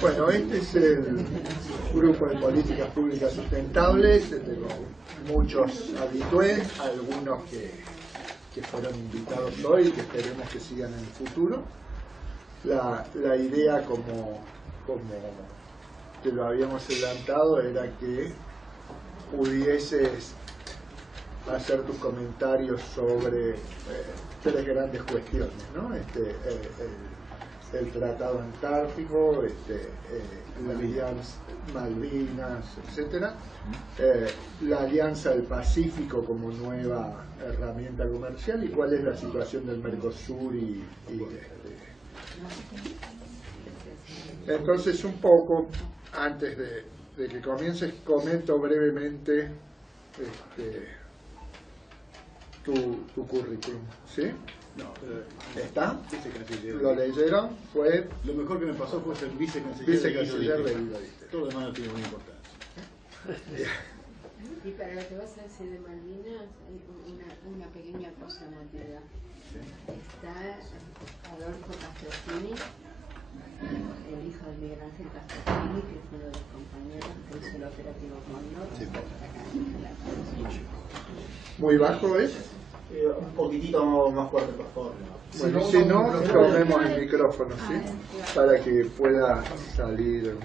Bueno, este es el Grupo de Políticas Públicas Sustentables. Tengo muchos habitués, algunos que fueron invitados hoy y que esperemos que sigan en el futuro. La idea, como te lo habíamos adelantado, era que pudieses hacer tus comentarios sobre tres grandes cuestiones, ¿no? El Tratado Antártico, la Alianza Malvinas, etcétera, la Alianza del Pacífico como nueva herramienta comercial, y cuál es la situación del Mercosur Entonces, un poco antes de que comiences, comento brevemente tu currículum, ¿sí? No, ¿Está? vicecanciller. ¿Lo leyeron? Fue Lo mejor que me pasó fue ser vicecanciller vicecanciller de de Guido Di Guido Di. Todo lo demás no tiene ninguna importancia. Y para lo que vas a decir de Malvinas, hay una pequeña cosa emotiva. Está Adolfo Castrofini, el hijo de Miguel Ángel Castrofini, que es uno de los compañeros que hizo el operativo Condor. Sí. Acá en la provincia. ¿Muy bajo es? Un poquitito más fuerte, por favor. Bueno, si no, tomemos el micrófono, ¿sí? Para que pueda salir.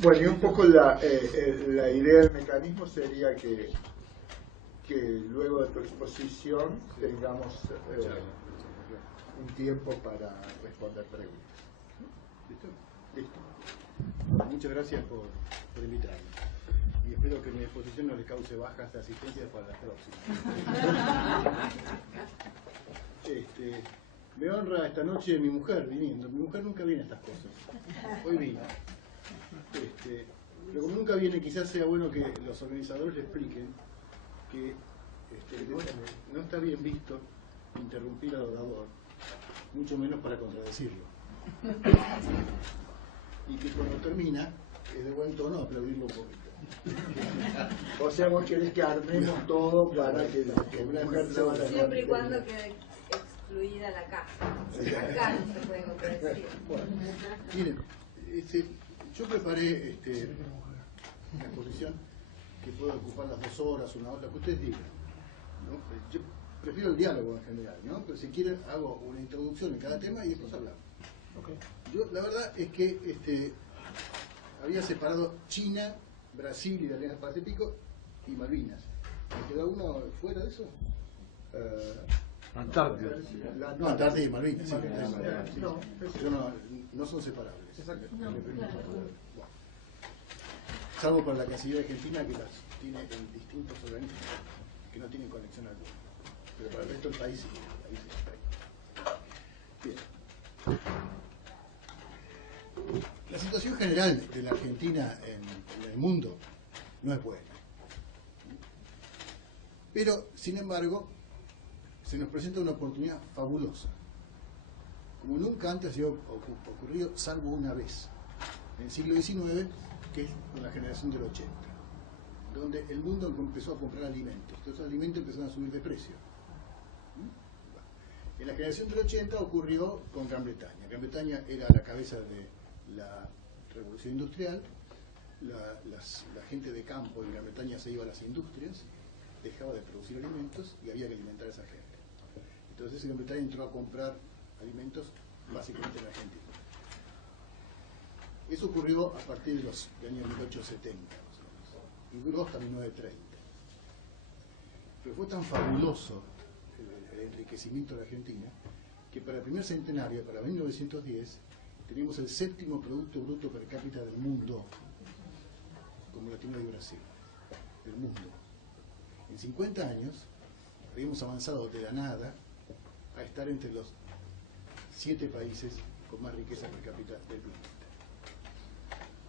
Bueno, y un poco la idea del mecanismo sería que luego de tu exposición tengamos un tiempo para responder preguntas. ¿Listo? Listo. Bueno, muchas gracias por invitarme. Y espero que mi exposición no les cause bajas de asistencia para las próximas. Me honra esta noche mi mujer viniendo. Mi mujer nunca viene a estas cosas. Hoy vino. Pero como nunca viene, quizás sea bueno que los organizadores le expliquen que no está bien visto interrumpir al orador, mucho menos para contradecirlo. Y que cuando termina, es de buen tono aplaudirlo un poquito. O sea, vos querés que armemos todo para que la mujer se vaya a Siempre y cuando quede excluida la casa. Acá no se puede contradecir. Bueno, miren, yo preparé una exposición que puede ocupar las 2 horas, 1 hora, lo que ustedes digan, ¿no? Yo prefiero el diálogo en general, ¿no? Pero si quieren hago una introducción en cada tema y después hablamos. Okay. Yo, la verdad es que había separado China, Brasil y la Alianza del Pacífico y Malvinas. ¿Me queda uno fuera de eso? Antártida. No, Antártida y Malvinas, sí. No, No son separables. Exacto. Bueno. Salvo para la Cancillería Argentina, que las tiene en distintos organismos que no tienen conexión alguna. Pero para el resto del país sí. Ahí sí. Bien. La situación general de la Argentina en el mundo no es buena. Pero, sin embargo, se nos presenta una oportunidad fabulosa, como nunca antes había ocurrido, salvo una vez, en el siglo XIX, que es con la generación del 80, donde el mundo empezó a comprar alimentos. Estos alimentos empezaron a subir de precio. En la generación del 80 ocurrió con Gran Bretaña. Gran Bretaña era la cabeza de la revolución industrial. La gente de campo en Gran Bretaña se iba a las industrias, dejaba de producir alimentos y había que alimentar a esa gente. Entonces Gran Bretaña entró a comprar alimentos básicamente en Argentina. Eso ocurrió a partir de los años 1870, más o menos, y duró hasta 1930. Pero fue tan fabuloso el enriquecimiento de la Argentina que para el primer centenario, para 1910, teníamos el 7º Producto Bruto per cápita del mundo, como Latino y Brasil, del mundo. En 50 años habíamos avanzado de la nada a estar entre los 7 países con más riqueza per cápita del planeta.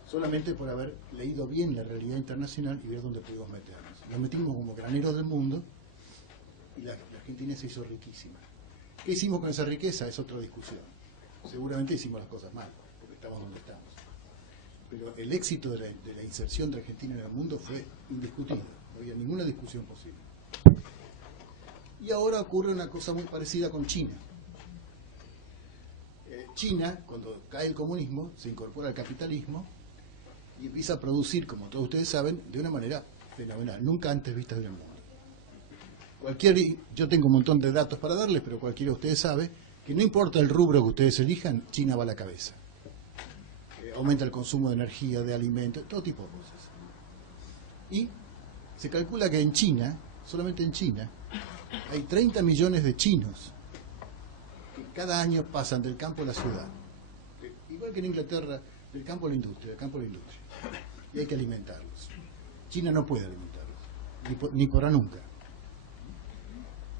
Solamente por haber leído bien la realidad internacional y ver dónde pudimos meternos. Nos metimos como graneros del mundo y la Argentina se hizo riquísima. ¿Qué hicimos con esa riqueza? Es otra discusión. Seguramente hicimos las cosas mal, porque estamos donde estamos. Pero el éxito de la inserción de Argentina en el mundo fue indiscutible. No había ninguna discusión posible. Y ahora ocurre una cosa muy parecida con China. China, cuando cae el comunismo, se incorpora al capitalismo y empieza a producir, como todos ustedes saben, de una manera fenomenal, nunca antes vista en el mundo. Yo tengo un montón de datos para darles, pero cualquiera de ustedes sabe que no importa el rubro que ustedes elijan, China va a la cabeza. Aumenta el consumo de energía, de alimentos, todo tipo de cosas. Y se calcula que en China, solamente en China, hay 30 millones de chinos que cada año pasan del campo a la ciudad. Igual que en Inglaterra, del campo a la industria, del campo a la industria. Y hay que alimentarlos. China no puede alimentarlos, ni podrá nunca.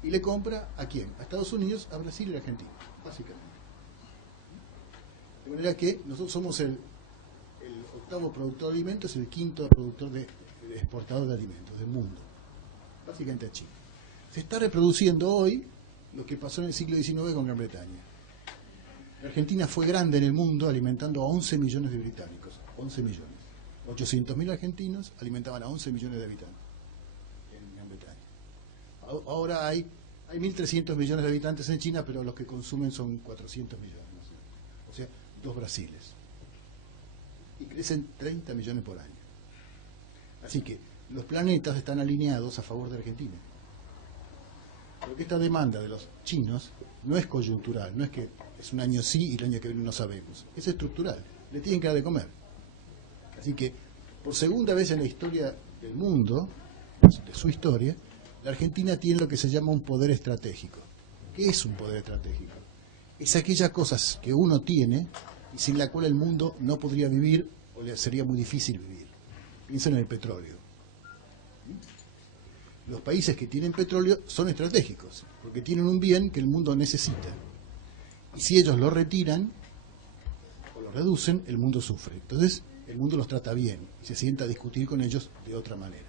Y le compra ¿a quién? A Estados Unidos, a Brasil y a Argentina, básicamente. De manera que nosotros somos el octavo productor de alimentos, el quinto productor exportador de alimentos del mundo, básicamente a China. Se está reproduciendo hoy lo que pasó en el siglo XIX con Gran Bretaña. La Argentina fue grande en el mundo alimentando a 11 millones de británicos, 11 millones. 800.000 argentinos alimentaban a 11 millones de habitantes en Gran Bretaña. Ahora hay 1.300 millones de habitantes en China, pero los que consumen son 400 millones, ¿no es cierto? O sea, 2 Brasiles. Y crecen 30 millones por año. Así que los planetas están alineados a favor de Argentina. Porque esta demanda de los chinos no es coyuntural, no es que es un año sí y el año que viene no sabemos. Es estructural, le tienen que dar de comer. Así que, por segunda vez en la historia del mundo, de su historia, la Argentina tiene lo que se llama un poder estratégico. ¿Qué es un poder estratégico? Es aquellas cosas que uno tiene y sin la cual el mundo no podría vivir o le sería muy difícil vivir. Piensen en el petróleo. Los países que tienen petróleo son estratégicos, porque tienen un bien que el mundo necesita. Y si ellos lo retiran o lo reducen, el mundo sufre. Entonces, el mundo los trata bien y se sienta a discutir con ellos de otra manera.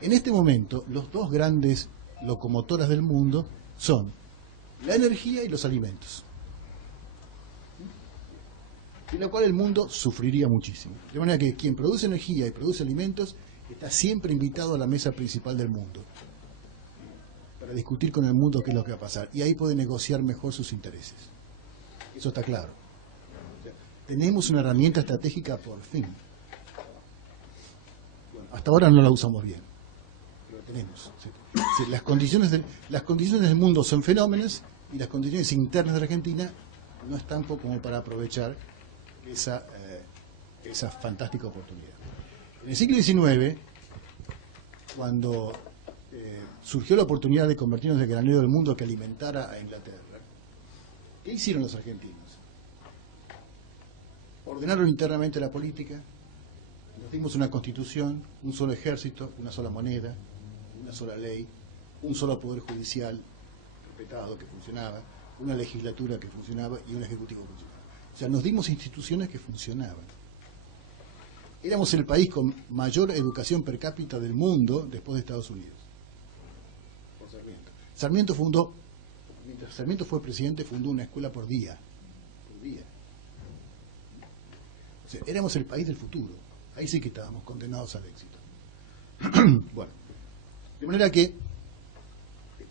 En este momento, los dos grandes locomotoras del mundo son la energía y los alimentos. Sin lo cual el mundo sufriría muchísimo. De manera que quien produce energía y produce alimentos está siempre invitado a la mesa principal del mundo para discutir con el mundo qué es lo que va a pasar. Y ahí puede negociar mejor sus intereses. Eso está claro. O sea, tenemos una herramienta estratégica por fin. Bueno, hasta ahora no la usamos bien, pero la tenemos. Sí, las condiciones del mundo son fenómenos y las condiciones internas de Argentina no están como para aprovechar esa fantástica oportunidad. En el siglo XIX, cuando surgió la oportunidad de convertirnos en el granero del mundo que alimentara a Inglaterra, ¿qué hicieron los argentinos? Ordenaron internamente la política, nos dimos una constitución, un solo ejército, una sola moneda, una sola ley, un solo poder judicial respetado que funcionaba, una legislatura que funcionaba y un ejecutivo que funcionaba. O sea, nos dimos instituciones que funcionaban. Éramos el país con mayor educación per cápita del mundo después de Estados Unidos. Por Sarmiento. Mientras Sarmiento fue presidente, fundó una escuela por día. O sea, éramos el país del futuro. Ahí sí que estábamos condenados al éxito. Bueno, de manera que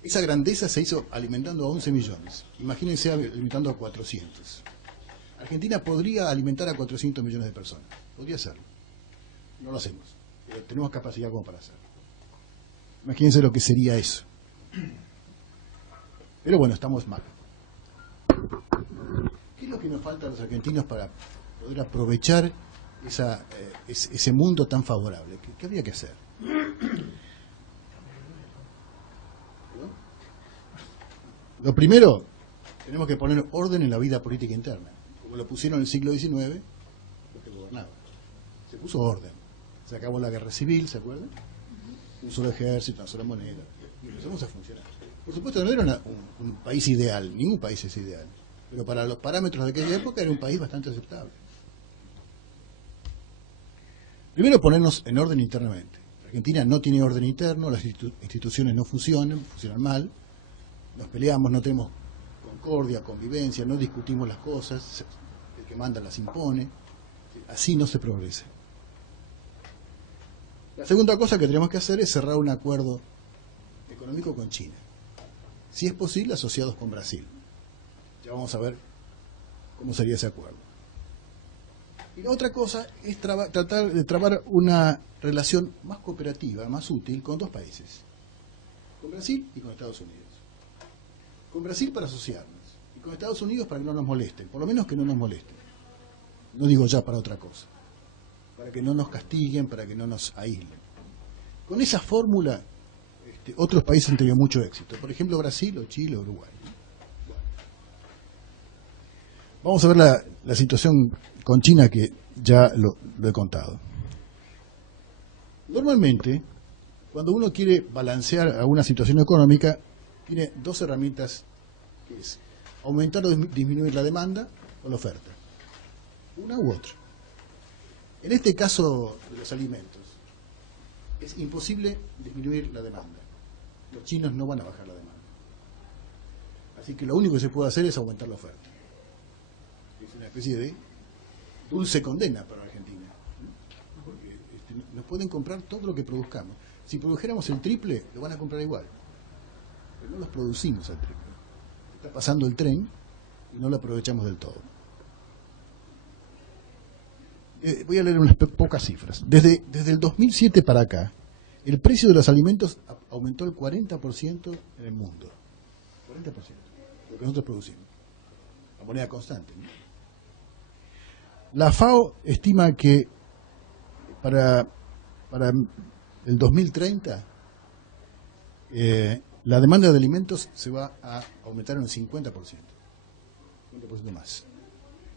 esa grandeza se hizo alimentando a 11 millones. Imagínense alimentando a 400. Argentina podría alimentar a 400 millones de personas. Podría hacerlo. No lo hacemos. Pero tenemos capacidad como para hacerlo. Imagínense lo que sería eso. Pero bueno, estamos mal. ¿Qué es lo que nos falta a los argentinos para poder aprovechar ese mundo tan favorable? ¿Qué habría que hacer? Lo primero, tenemos que poner orden en la vida política interna. Como lo pusieron en el siglo XIX, los que gobernaban. Se puso orden. Se acabó la guerra civil, ¿se acuerdan? Un solo ejército, una sola moneda. Y empezamos a funcionar. Por supuesto, no era un país ideal, ningún país es ideal. Pero para los parámetros de aquella época era un país bastante aceptable. Primero, ponernos en orden internamente. Argentina no tiene orden interno, las instituciones no funcionan mal. Nos peleamos, no tenemos concordia, convivencia, no discutimos las cosas, el que manda las impone. Así no se progresa. La segunda cosa que tenemos que hacer es cerrar un acuerdo económico con China. Si es posible, asociados con Brasil. Ya vamos a ver cómo sería ese acuerdo. Y la otra cosa es tratar de trabar una relación más cooperativa, más útil con dos países, con Brasil y con Estados Unidos. Con Brasil para asociarnos, y con Estados Unidos para que no nos molesten, por lo menos que no nos molesten. No digo ya para otra cosa, para que no nos castiguen, para que no nos aíslen. Con esa fórmula, otros países han tenido mucho éxito, por ejemplo Brasil o Chile o Uruguay. Vamos a ver la situación con China, que ya lo he contado. Normalmente, cuando uno quiere balancear alguna situación económica, tiene dos herramientas, que es aumentar o disminuir la demanda o la oferta. Una u otra. En este caso de los alimentos, es imposible disminuir la demanda. Los chinos no van a bajar la demanda. Así que lo único que se puede hacer es aumentar la oferta. Es una especie de dulce condena para Argentina, ¿no? Porque nos pueden comprar todo lo que produzcamos. Si produjéramos el triple, lo van a comprar igual. Pero no los producimos al triple. Está pasando el tren y no lo aprovechamos del todo. Voy a leer unas pocas cifras. Desde el 2007 para acá, el precio de los alimentos aumentó el 40% en el mundo. 40%, lo que nosotros producimos. A moneda constante, ¿no? La FAO estima que para el 2030 la demanda de alimentos se va a aumentar en un 50%. 50% más.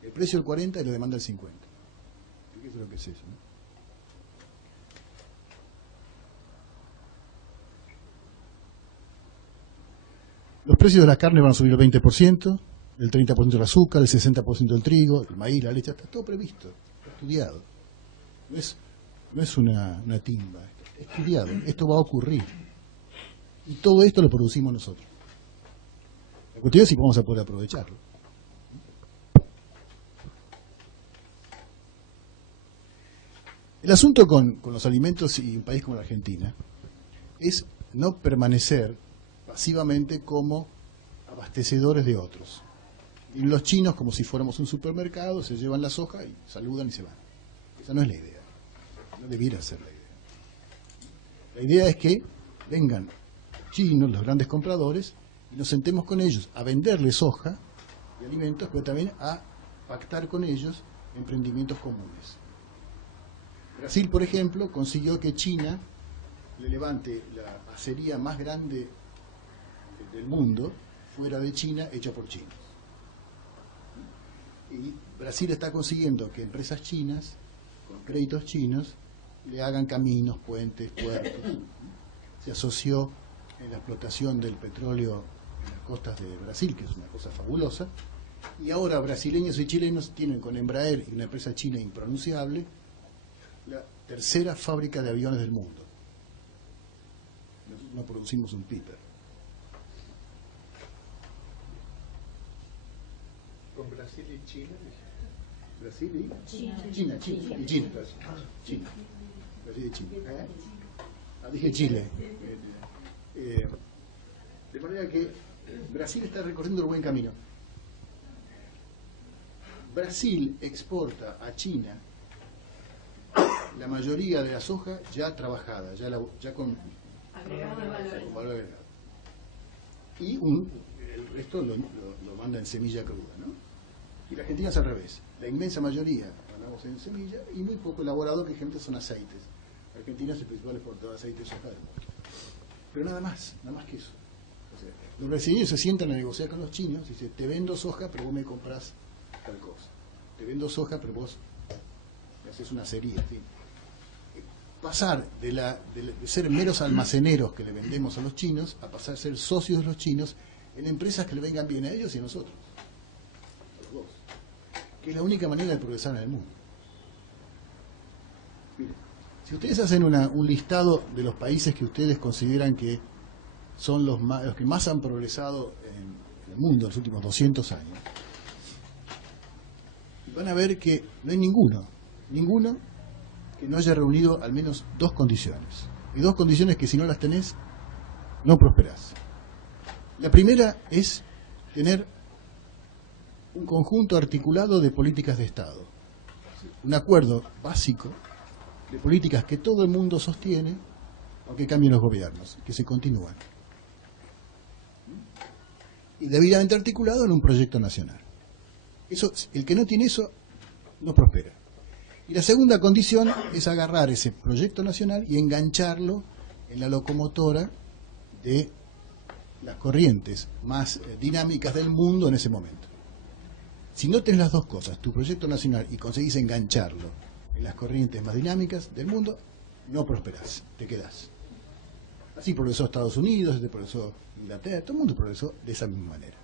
El precio el 40% y la demanda el 50%. ¿Qué es lo que es eso, no? Los precios de la carne van a subir el 20%, el 30% del azúcar, el 60% del trigo, el maíz, la leche, está todo previsto, está estudiado. No es una timba, está estudiado, esto va a ocurrir. Y todo esto lo producimos nosotros. La cuestión es si vamos a poder aprovecharlo. El asunto con los alimentos y un país como la Argentina es no permanecer pasivamente como abastecedores de otros. Y los chinos, como si fuéramos un supermercado, se llevan la soja y saludan y se van. Esa no es la idea. No debiera ser la idea. La idea es que vengan chinos, los grandes compradores, y nos sentemos con ellos a venderles soja y alimentos, pero también a pactar con ellos emprendimientos comunes. Brasil, por ejemplo, consiguió que China le levante la acería más grande del mundo fuera de China, hecha por chinos. Y Brasil está consiguiendo que empresas chinas, con créditos chinos, le hagan caminos, puentes, puertos. Se asoció en la explotación del petróleo en las costas de Brasil, que es una cosa fabulosa. Y ahora brasileños y chilenos tienen con Embraer y una empresa china impronunciable la tercera fábrica de aviones del mundo. Nosotros no producimos un piper. ¿Con Brasil y Chile? Brasil y China. China. Brasil y China. Dije Chile. De manera que Brasil está recorriendo el buen camino. Brasil exporta a China la mayoría de la soja ya trabajada, ya con valor agregado. Y el resto lo manda en semilla cruda, ¿no? Y la Argentina es al revés. La inmensa mayoría mandamos en semilla y muy poco elaborado, que gente son aceites. Argentina es el principal exportador de aceite de soja del mundo. Pero nada más que eso. O sea, los brasileños se sientan a negociar con los chinos y dicen, te vendo soja, pero vos me comprás tal cosa. Te vendo soja, pero vos me haces una acería, en fin. Pasar de ser meros almaceneros que le vendemos a los chinos a pasar a ser socios de los chinos en empresas que le vengan bien a ellos y a nosotros, a los dos, que es la única manera de progresar en el mundo. Miren, si ustedes hacen un listado de los países que ustedes consideran que son los que más han progresado en el mundo en los últimos 200 años, van a ver que no hay ninguno que no haya reunido al menos dos condiciones. Y dos condiciones que si no las tenés, no prosperás. La primera es tener un conjunto articulado de políticas de Estado, un acuerdo básico de políticas que todo el mundo sostiene, aunque cambien los gobiernos, que se continúan. Y debidamente articulado en un proyecto nacional. Eso, el que no tiene eso, no prospera. Y la segunda condición es agarrar ese proyecto nacional y engancharlo en la locomotora de las corrientes más dinámicas del mundo en ese momento. Si no tenés las dos cosas, tu proyecto nacional, y conseguís engancharlo en las corrientes más dinámicas del mundo, no prosperás, te quedás. Así progresó Estados Unidos, así progresó Inglaterra, todo el mundo progresó de esa misma manera.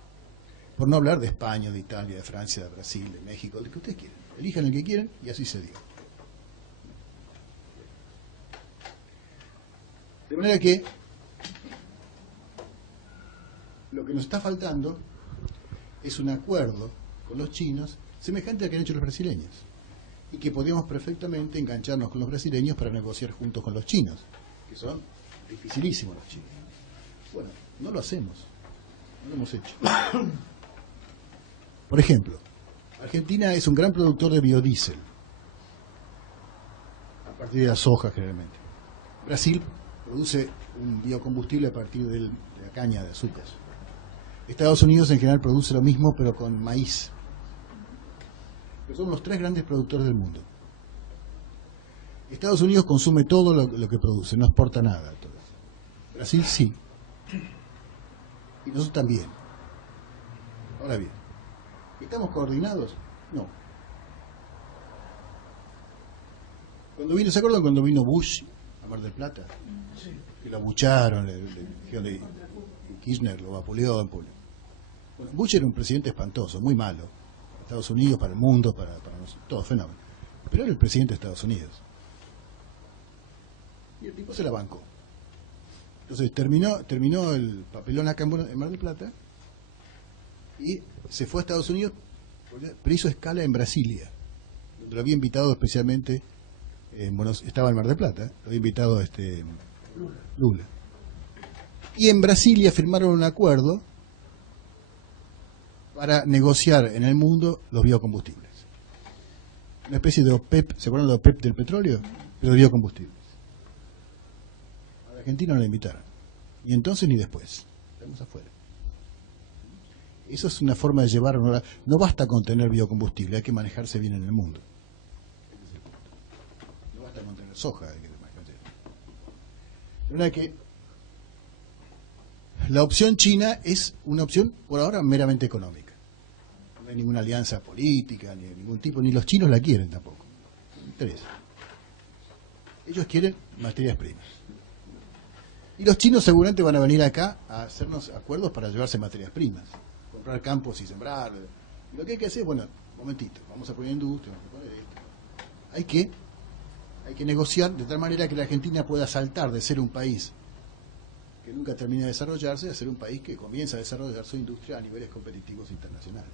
Por no hablar de España, de Italia, de Francia, de Brasil, de México, de que ustedes quieran. Elijan el que quieran y así se dio. De manera que lo que nos está faltando es un acuerdo con los chinos semejante al que han hecho los brasileños, y que podríamos perfectamente engancharnos con los brasileños para negociar juntos con los chinos, que son dificilísimos los chinos. Bueno, no lo hacemos, no lo hemos hecho. Por ejemplo, Argentina es un gran productor de biodiesel, a partir de la soja generalmente. Brasil produce un biocombustible a partir de la caña de azúcar. Estados Unidos en general produce lo mismo, pero con maíz. Pero somos los tres grandes productores del mundo. Estados Unidos consume todo lo que produce, no exporta nada. Brasil sí. Y nosotros también. Ahora bien, ¿estamos coordinados? No. ¿Se acuerdan cuando vino Bush a Mar del Plata? Sí. Que lo abucharon, le dijeron de Kirchner lo vapuleó en público. Bueno, Bush era un presidente espantoso, muy malo. Para Estados Unidos, para el mundo, para nosotros, todo fenómeno. Pero era el presidente de Estados Unidos. Y el tipo se la bancó. Entonces terminó el papelón acá en Mar del Plata y se fue a Estados Unidos, pero hizo escala en Brasilia, donde lo había invitado especialmente, estaba en Mar del Plata, lo había invitado Lula. Y en Brasilia firmaron un acuerdo para negociar en el mundo los biocombustibles. Una especie de OPEP, ¿se acuerdan de OPEP del petróleo? Pero de biocombustibles. A la Argentina no la invitaron. Ni entonces ni después. Estamos afuera. Eso es una forma de llevar. No basta con tener biocombustible, hay que manejarse bien en el mundo. No basta con tener soja, hay que manejarse bien. De manera que la opción china es una opción por ahora meramente económica. No hay ninguna alianza política, ni de ningún tipo, ni los chinos la quieren tampoco. No les interesa. Ellos quieren materias primas. Y los chinos seguramente van a venir acá a hacernos acuerdos para llevarse materias primas. Comprar campos y sembrar. Y lo que hay que hacer es, bueno, un momentito, vamos a poner industria, vamos a poner esto. Hay que negociar de tal manera que la Argentina pueda saltar de ser un país que nunca termina de desarrollarse, a ser un país que comienza a desarrollar su industria a niveles competitivos internacionales.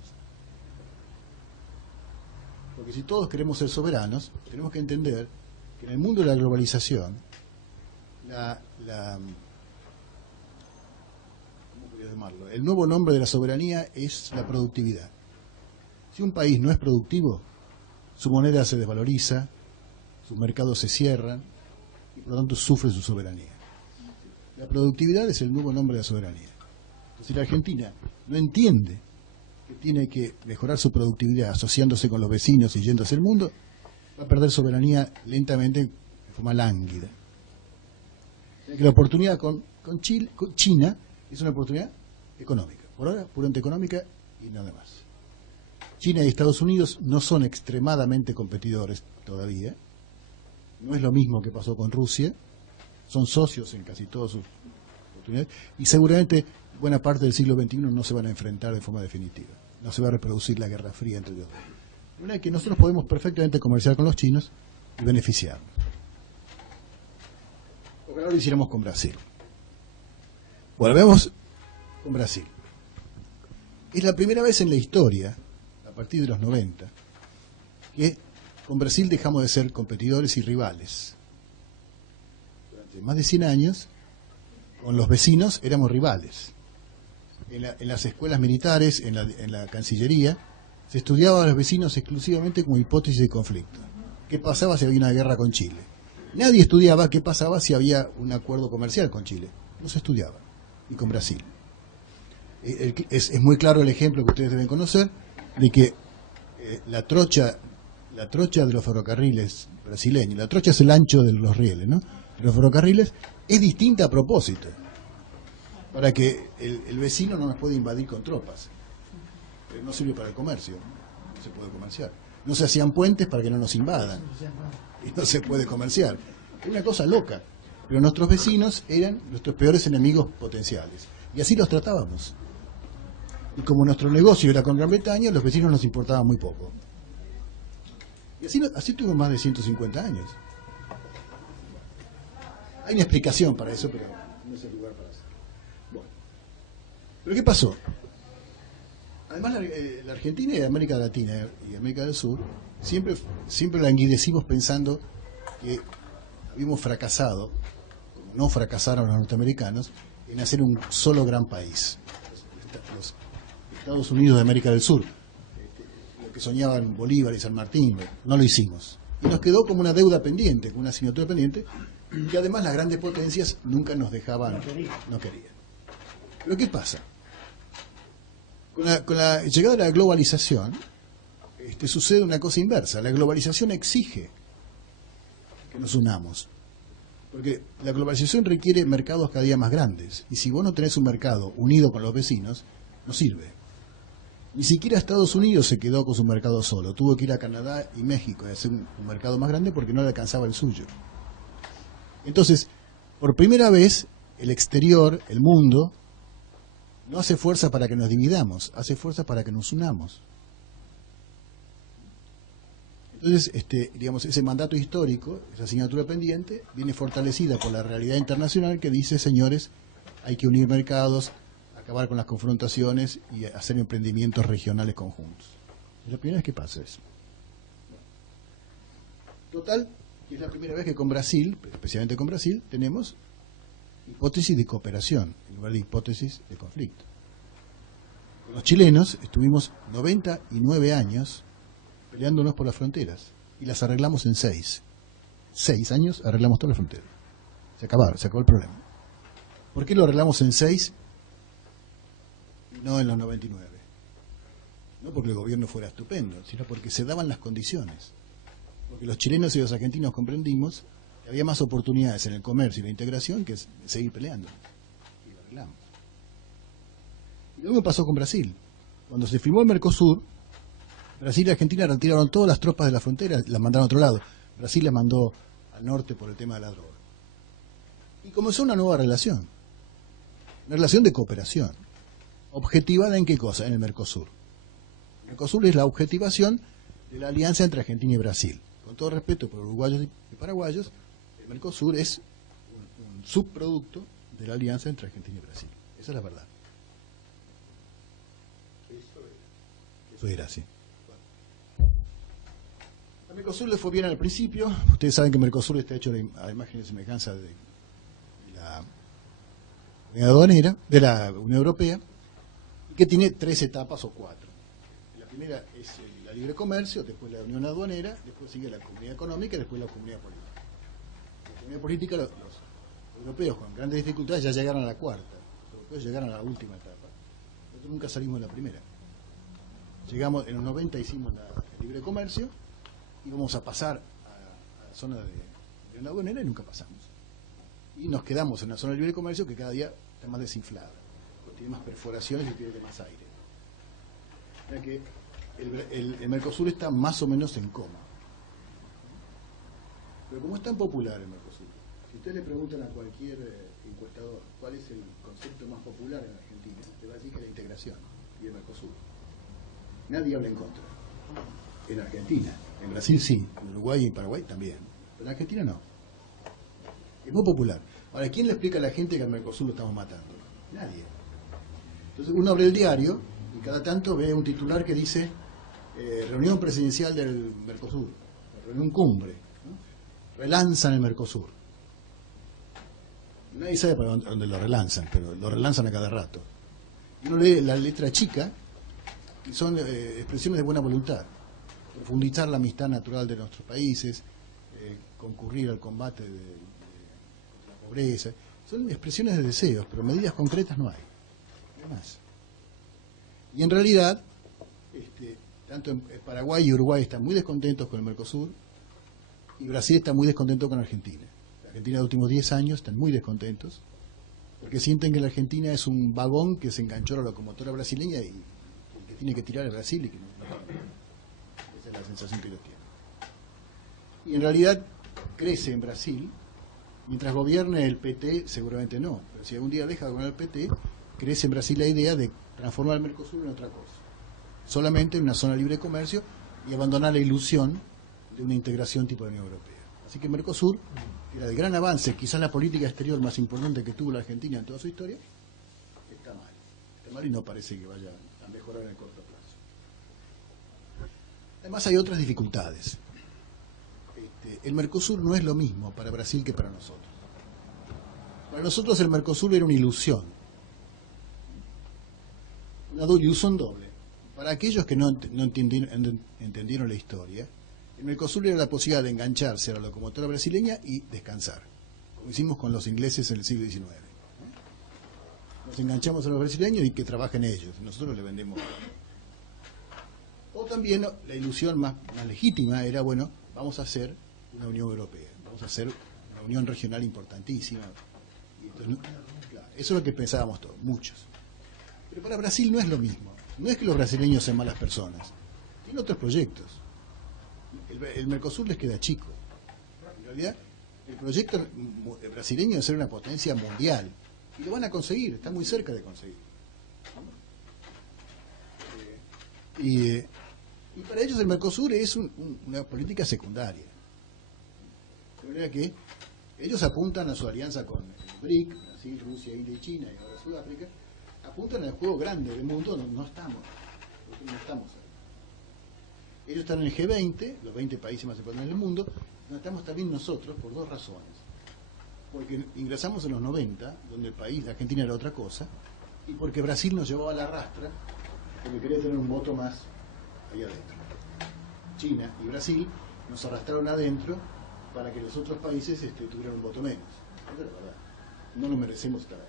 Porque si todos queremos ser soberanos, tenemos que entender que en el mundo de la globalización, ¿cómo podría llamarlo? El nuevo nombre de la soberanía es la productividad. Si un país no es productivo, su moneda se desvaloriza, sus mercados se cierran, y por lo tanto sufre su soberanía. La productividad es el nuevo nombre de la soberanía. Si la Argentina no entiende que tiene que mejorar su productividad asociándose con los vecinos y yendo hacia el mundo, va a perder soberanía lentamente, de forma lánguida. Que la oportunidad con China es una oportunidad económica. Por ahora, puramente económica y nada más. China y Estados Unidos no son extremadamente competidores todavía. No es lo mismo que pasó con Rusia. Son socios en casi todas sus oportunidades, y seguramente buena parte del siglo XXI no se van a enfrentar de forma definitiva. No se va a reproducir la Guerra Fría entre ellos. De manera que nosotros podemos perfectamente comerciar con los chinos y beneficiarnos. Ojalá lo hiciéramos con Brasil. Volvemos con Brasil. Es la primera vez en la historia, a partir de los 90, que con Brasil dejamos de ser competidores y rivales. Durante más de 100 años, con los vecinos éramos rivales. En las escuelas militares, en la Cancillería, se estudiaba a los vecinos exclusivamente como hipótesis de conflicto. ¿Qué pasaba si había una guerra con Chile? Nadie estudiaba qué pasaba si había un acuerdo comercial con Chile. No se estudiaba. Y con Brasil. Es muy claro el ejemplo que ustedes deben conocer de que la trocha de los ferrocarriles brasileños, la trocha es el ancho de los rieles, ¿no? De los ferrocarriles es distinta a propósito, para que el vecino no nos pueda invadir con tropas. Pero no sirve para el comercio, no se puede comerciar. No se hacían puentes para que no nos invadan, y no se puede comerciar. Es una cosa loca. Pero nuestros vecinos eran nuestros peores enemigos potenciales. Y así los tratábamos. Y como nuestro negocio era con Gran Bretaña, los vecinos nos importaban muy poco. Y así tuvimos más de 150 años. Hay una explicación para eso, pero no es el lugar para hacerlo. Bueno. ¿Pero qué pasó? Además, la Argentina y América Latina y América del Sur siempre languidecimos pensando que habíamos fracasado, como no fracasaron los norteamericanos, en hacer un solo gran país. Los Estados Unidos de América del Sur, lo que soñaban Bolívar y San Martín, no lo hicimos. Y nos quedó como una deuda pendiente, como una asignatura pendiente, que además las grandes potencias nunca nos dejaban, no querían. Pero ¿qué pasa? Con la llegada de la globalización, sucede una cosa inversa. La globalización exige que nos unamos. Porque la globalización requiere mercados cada día más grandes. Y si vos no tenés un mercado unido con los vecinos, no sirve. Ni siquiera Estados Unidos se quedó con su mercado solo. Tuvo que ir a Canadá y México a hacer un mercado más grande porque no le alcanzaba el suyo. Entonces, por primera vez, el exterior, el mundo, no hace fuerza para que nos dividamos, hace fuerza para que nos unamos. Entonces, digamos, ese mandato histórico, esa asignatura pendiente, viene fortalecida por la realidad internacional que dice, señores, hay que unir mercados, acabar con las confrontaciones y hacer emprendimientos regionales conjuntos. Es la primera vez que pasa eso. Total, y es la primera vez que con Brasil, especialmente con Brasil, tenemos hipótesis de cooperación en lugar de hipótesis de conflicto. Con los chilenos estuvimos 99 años peleándonos por las fronteras y las arreglamos en 6. 6 años arreglamos todas las fronteras. Se acabó el problema. ¿Por qué lo arreglamos en 6 y no en los 99? No porque el gobierno fuera estupendo, sino porque se daban las condiciones. Porque los chilenos y los argentinos comprendimos que había más oportunidades en el comercio y la integración que seguir peleando. Y lo arreglamos. Y lo mismo pasó con Brasil. Cuando se firmó el Mercosur, Brasil y Argentina retiraron todas las tropas de la frontera, las mandaron a otro lado. Brasil las mandó al norte por el tema de la droga. Y comenzó una nueva relación. Una relación de cooperación. ¿Objetivada en qué cosa? En el Mercosur. El Mercosur es la objetivación de la alianza entre Argentina y Brasil. Con todo respeto por uruguayos y paraguayos, el Mercosur es un subproducto de la alianza entre Argentina y Brasil. Esa es la verdad. Eso era así. A Mercosur le fue bien al principio. Ustedes saben que Mercosur está hecho a imagen y semejanza de la Unión Aduanera, de la Unión Europea, y que tiene 3 etapas o 4. La primera es la libre comercio, después la Unión Aduanera, después sigue la Comunidad Económica y después la Comunidad Política. La Comunidad Política, los europeos con grandes dificultades ya llegaron a la 4ª. Los europeos llegaron a la última etapa. Nosotros nunca salimos de la primera. Llegamos, en los 90 hicimos el libre comercio, íbamos a pasar a la zona de la aduanera y nunca pasamos. Y nos quedamos en la zona de libre comercio que cada día está más desinflada, porque tiene más perforaciones y tiene más aire. O sea que el Mercosur está más o menos en coma. Pero como es tan popular el Mercosur, si ustedes le preguntan a cualquier encuestador cuál es el concepto más popular en Argentina, te va a decir que es la integración y el Mercosur. Nadie habla en contra. En Argentina, en Brasil sí, en Uruguay y en Paraguay también, pero en Argentina no. Es muy popular. Ahora, ¿quién le explica a la gente que al Mercosur lo estamos matando? Nadie. Entonces uno abre el diario y cada tanto ve un titular que dice reunión presidencial del Mercosur, reunión cumbre, ¿no? Relanzan el Mercosur. Nadie sabe para dónde lo relanzan, pero lo relanzan a cada rato. Y uno lee la letra chica y son expresiones de buena voluntad. Profundizar la amistad natural de nuestros países, concurrir al combate de la pobreza, son expresiones de deseos, pero medidas concretas no hay. No hay más. Y en realidad, tanto en Paraguay y Uruguay están muy descontentos con el Mercosur, y Brasil está muy descontento con Argentina. La Argentina de los últimos 10 años están muy descontentos, porque sienten que la Argentina es un vagón que se enganchó a la locomotora brasileña y que tiene que tirar a Brasil y que no. Esa es la sensación que ellos tienen. Y en realidad crece en Brasil, mientras gobierne el PT seguramente no, pero si algún día deja de gobernar el PT, crece en Brasil la idea de transformar el Mercosur en otra cosa, solamente en una zona libre de comercio y abandonar la ilusión de una integración tipo de la Unión Europea. Así que Mercosur, que era de gran avance, quizás la política exterior más importante que tuvo la Argentina en toda su historia, está mal. Está mal y no parece que vaya a mejorar en el corto plazo. Además hay otras dificultades. El Mercosur no es lo mismo para Brasil que para nosotros. Para nosotros el Mercosur era una ilusión. Una ilusión doble. Para aquellos que no entendieron la historia, el Mercosur era la posibilidad de engancharse a la locomotora brasileña y descansar, como hicimos con los ingleses en el siglo XIX. Nos enganchamos a los brasileños y que trabajen ellos, nosotros le vendemos. O también la ilusión más legítima era, bueno, vamos a hacer una Unión Europea, vamos a hacer una unión regional importantísima. Y entonces, claro, eso es lo que pensábamos todos, muchos. Pero para Brasil no es lo mismo. No es que los brasileños sean malas personas, tienen otros proyectos. El Mercosur les queda chico. En realidad, el proyecto brasileño es ser una potencia mundial. Y lo van a conseguir, está muy cerca de conseguir. Y para ellos el Mercosur es una política secundaria. De manera que ellos apuntan a su alianza con el BRIC, Brasil, Rusia, India y China, y ahora Sudáfrica, apuntan al juego grande del mundo donde no estamos. No estamos ahí. Ellos están en el G20, los 20 países más importantes del mundo, donde estamos también nosotros por dos razones. Porque ingresamos en los 90, donde el país, la Argentina era otra cosa, y porque Brasil nos llevaba a la rastra, porque quería tener un voto más ahí adentro. China y Brasil nos arrastraron adentro para que los otros países tuvieran un voto menos. Esa es la verdad. No nos merecemos estar ahí.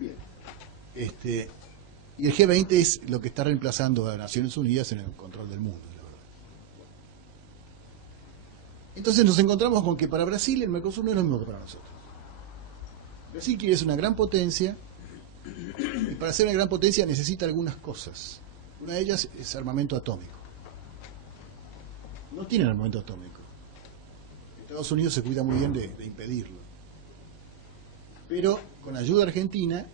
Bien. Y el G20 es lo que está reemplazando a Naciones Unidas en el control del mundo, la verdad. Entonces nos encontramos con que para Brasil el Mercosur no es lo mismo que para nosotros. Brasil quiere ser una gran potencia, y para ser una gran potencia necesita algunas cosas. Una de ellas es armamento atómico. No tienen armamento atómico. Estados Unidos se cuida muy bien de impedirlo. Pero con ayuda argentina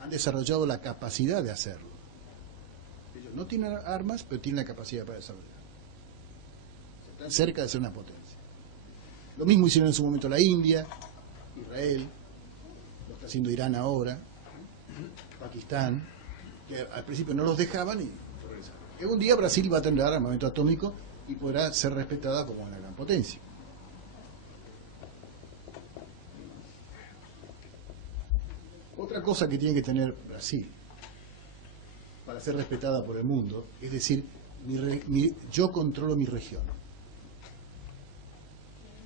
han desarrollado la capacidad de hacerlo. Ellos no tienen armas, pero tienen la capacidad para desarrollarlo. Están cerca de ser una potencia. Lo mismo hicieron en su momento la India, Israel, lo está haciendo Irán ahora, Pakistán, que al principio no los dejaban y progresaron. Algún día Brasil va a tener armamento atómico y podrá ser respetada como una gran potencia. Otra cosa que tiene que tener Brasil para ser respetada por el mundo, es decir, yo controlo mi región.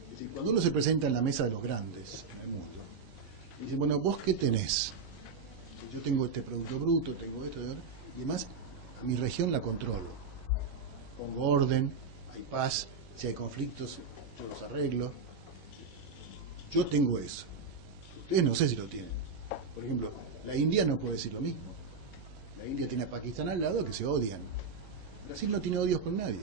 Es decir, cuando uno se presenta en la mesa de los grandes en el mundo, dice, bueno, ¿vos qué tenés? Yo tengo este producto bruto, tengo esto, y además a mi región la controlo. Pongo orden, hay paz, si hay conflictos, yo los arreglo. Yo tengo eso. Ustedes no sé si lo tienen. Por ejemplo, la India no puede decir lo mismo. La India tiene a Pakistán al lado que se odian. Brasil no tiene odios con nadie.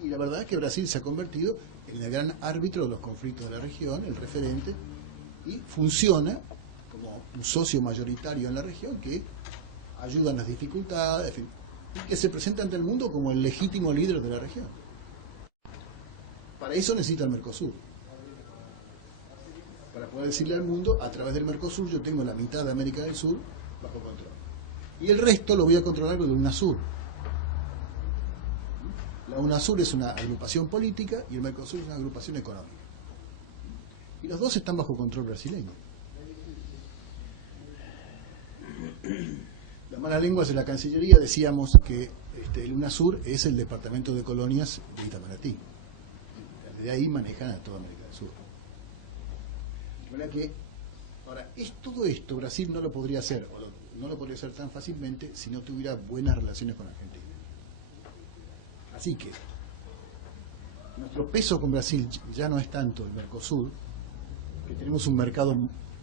Y la verdad es que Brasil se ha convertido en el gran árbitro de los conflictos de la región, el referente, y funciona como un socio mayoritario en la región que ayuda en las dificultades, en fin, y que se presenta ante el mundo como el legítimo líder de la región. Para eso necesita el Mercosur. Para poder decirle al mundo, a través del Mercosur yo tengo la mitad de América del Sur bajo control. Y el resto lo voy a controlar con la UNASUR. La UNASUR es una agrupación política y el Mercosur es una agrupación económica. Y los dos están bajo control brasileño. La mala lengua de la Cancillería decíamos que el UNASUR es el departamento de colonias de Itamaraty. Desde ahí manejan a toda América del Sur. De manera que, ahora, todo esto Brasil no lo podría hacer, no lo podría hacer tan fácilmente si no tuviera buenas relaciones con Argentina. Así que, nuestro peso con Brasil ya no es tanto el Mercosur, que tenemos un mercado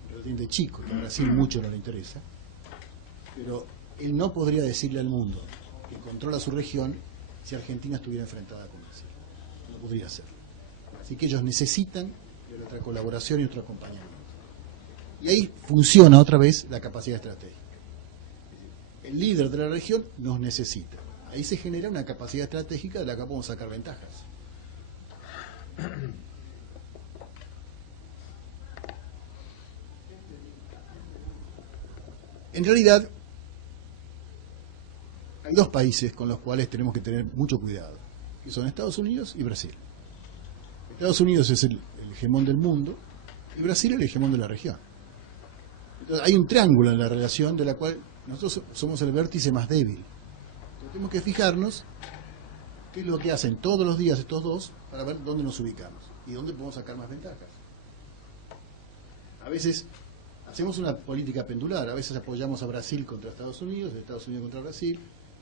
relativamente chico, que a Brasil mucho no le interesa, pero él no podría decirle al mundo que controla su región si Argentina estuviera enfrentada con Brasil. No podría hacerlo. Así que ellos necesitan de nuestra colaboración y nuestro acompañamiento. Y ahí funciona otra vez la capacidad estratégica. El líder de la región nos necesita. Ahí se genera una capacidad estratégica de la que podemos sacar ventajas. En realidad, hay dos países con los cuales tenemos que tener mucho cuidado, que son Estados Unidos y Brasil. Estados Unidos es el hegemón del mundo y Brasil el hegemón de la región. Entonces, hay un triángulo en la relación de la cual nosotros somos el vértice más débil. Entonces, tenemos que fijarnos qué es lo que hacen todos los días estos dos para ver dónde nos ubicamos y dónde podemos sacar más ventajas. A veces hacemos una política pendular, a veces apoyamos a Brasil contra Estados Unidos contra Brasil,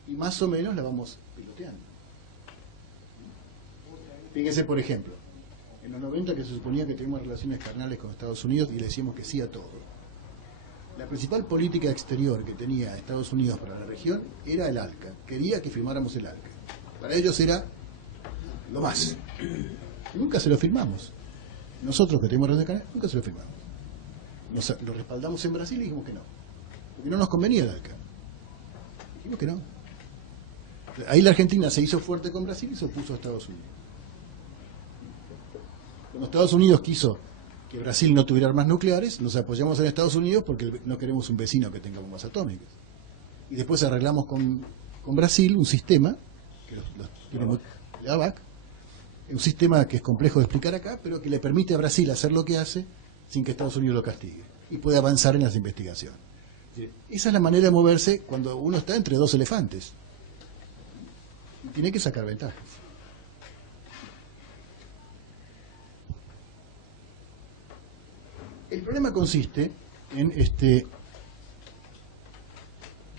y más o menos la vamos piloteando. Fíjense, por ejemplo, en los 90 que se suponía que teníamos relaciones carnales con Estados Unidos y le decíamos que sí a todo. La principal política exterior que tenía Estados Unidos para la región era el ALCA. Quería que firmáramos el ALCA. Para ellos era lo más. Nunca se lo firmamos. Nosotros que tenemos relaciones carnales, nunca se lo firmamos. Lo respaldamos en Brasil y dijimos que no. Porque no nos convenía el ALCA. Dijimos que no. Ahí la Argentina se hizo fuerte con Brasil y se opuso a Estados Unidos. Cuando Estados Unidos quiso que Brasil no tuviera armas nucleares, nos apoyamos en Estados Unidos porque no queremos un vecino que tenga bombas atómicas. Y después arreglamos con Brasil un sistema, que tiene el ABAC, un sistema que es complejo de explicar acá, pero que le permite a Brasil hacer lo que hace sin que Estados Unidos lo castigue. Y puede avanzar en las investigaciones. Esa es la manera de moverse cuando uno está entre dos elefantes. Y tiene que sacar ventajas. El problema consiste en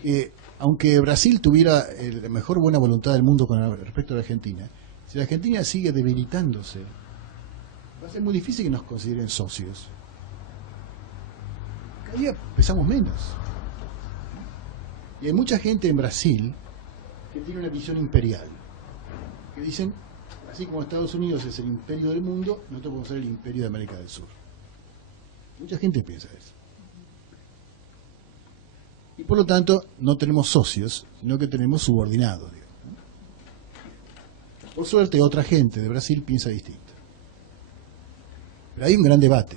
que, aunque Brasil tuviera la mejor buena voluntad del mundo con respecto a la Argentina, si la Argentina sigue debilitándose, va a ser muy difícil que nos consideren socios. Cada día pesamos menos. Y hay mucha gente en Brasil que tiene una visión imperial, que dicen, así como Estados Unidos es el imperio del mundo, nosotros podemos ser el imperio de América del Sur. Mucha gente piensa eso. Y por lo tanto, no tenemos socios, sino que tenemos subordinados. Digamos. Por suerte, otra gente de Brasil piensa distinto. Pero hay un gran debate.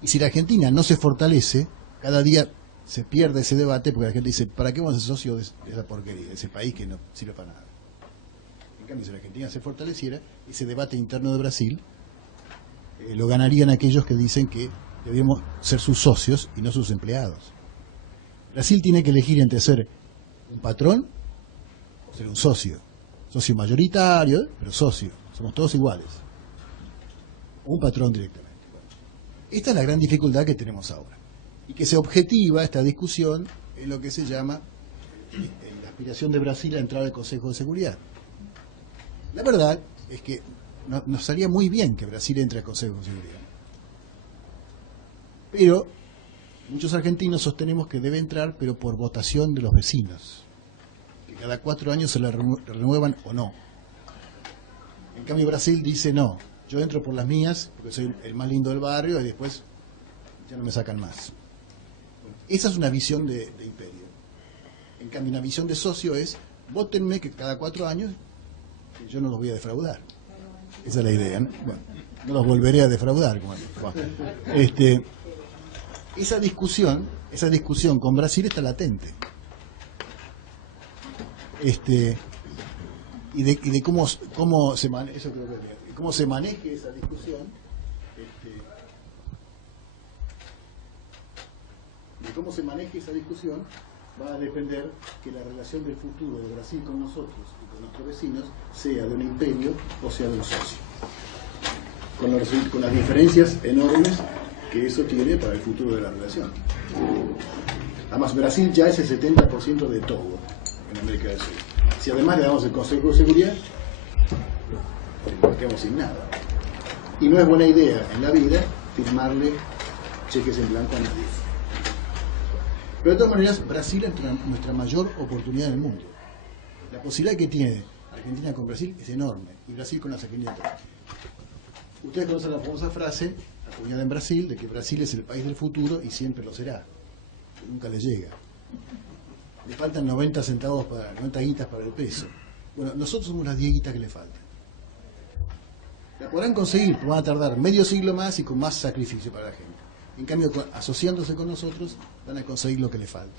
Y si la Argentina no se fortalece, cada día se pierde ese debate porque la gente dice, ¿para qué vamos a ser socios de esa porquería, de ese país que no sirve para nada? En cambio, si la Argentina se fortaleciera, ese debate interno de Brasil lo ganarían aquellos que dicen que debemos ser sus socios y no sus empleados. Brasil tiene que elegir entre ser un patrón o ser un socio. Socio mayoritario, pero socio. Somos todos iguales. O un patrón directamente. Esta es la gran dificultad que tenemos ahora. Y que se objetiva esta discusión en lo que se llama la aspiración de Brasil a entrar al Consejo de Seguridad. La verdad es que nos haría muy bien que Brasil entre al Consejo de Seguridad. Pero muchos argentinos sostenemos que debe entrar, pero por votación de los vecinos, que cada 4 años se la renuevan o no. En cambio Brasil dice no, yo entro por las mías, porque soy el más lindo del barrio, y después ya no me sacan más. Bueno, esa es una visión de imperio. En cambio una visión de socio es, vótenme que cada 4 años que yo no los voy a defraudar. Esa es la idea, ¿no? Bueno, no los volveré a defraudar. Bueno, esa discusión con Brasil está latente. Y de cómo se maneje, eso creo que cómo se maneje esa discusión, va a depender que la relación del futuro de Brasil con nosotros y con nuestros vecinos sea de un imperio o sea de un socio. Con las diferencias enormes que eso tiene para el futuro de la relación. Además, Brasil ya es el 70% de todo en América del Sur. Si además le damos el Consejo de Seguridad, nos quedamos sin nada. Y no es buena idea en la vida firmarle cheques en blanco a nadie. Pero de todas maneras, Brasil es nuestra mayor oportunidad en el mundo. La posibilidad que tiene Argentina con Brasil es enorme, y Brasil con las Argentinas. Ustedes conocen la famosa frase, acuñada en Brasil, de que Brasil es el país del futuro y siempre lo será. Nunca le llega. Le faltan 90 guitas para el peso. Bueno, nosotros somos las 10 guitas que le faltan. La podrán conseguir, pero van a tardar medio siglo más y con más sacrificio para la gente. En cambio, asociándose con nosotros, van a conseguir lo que le falta.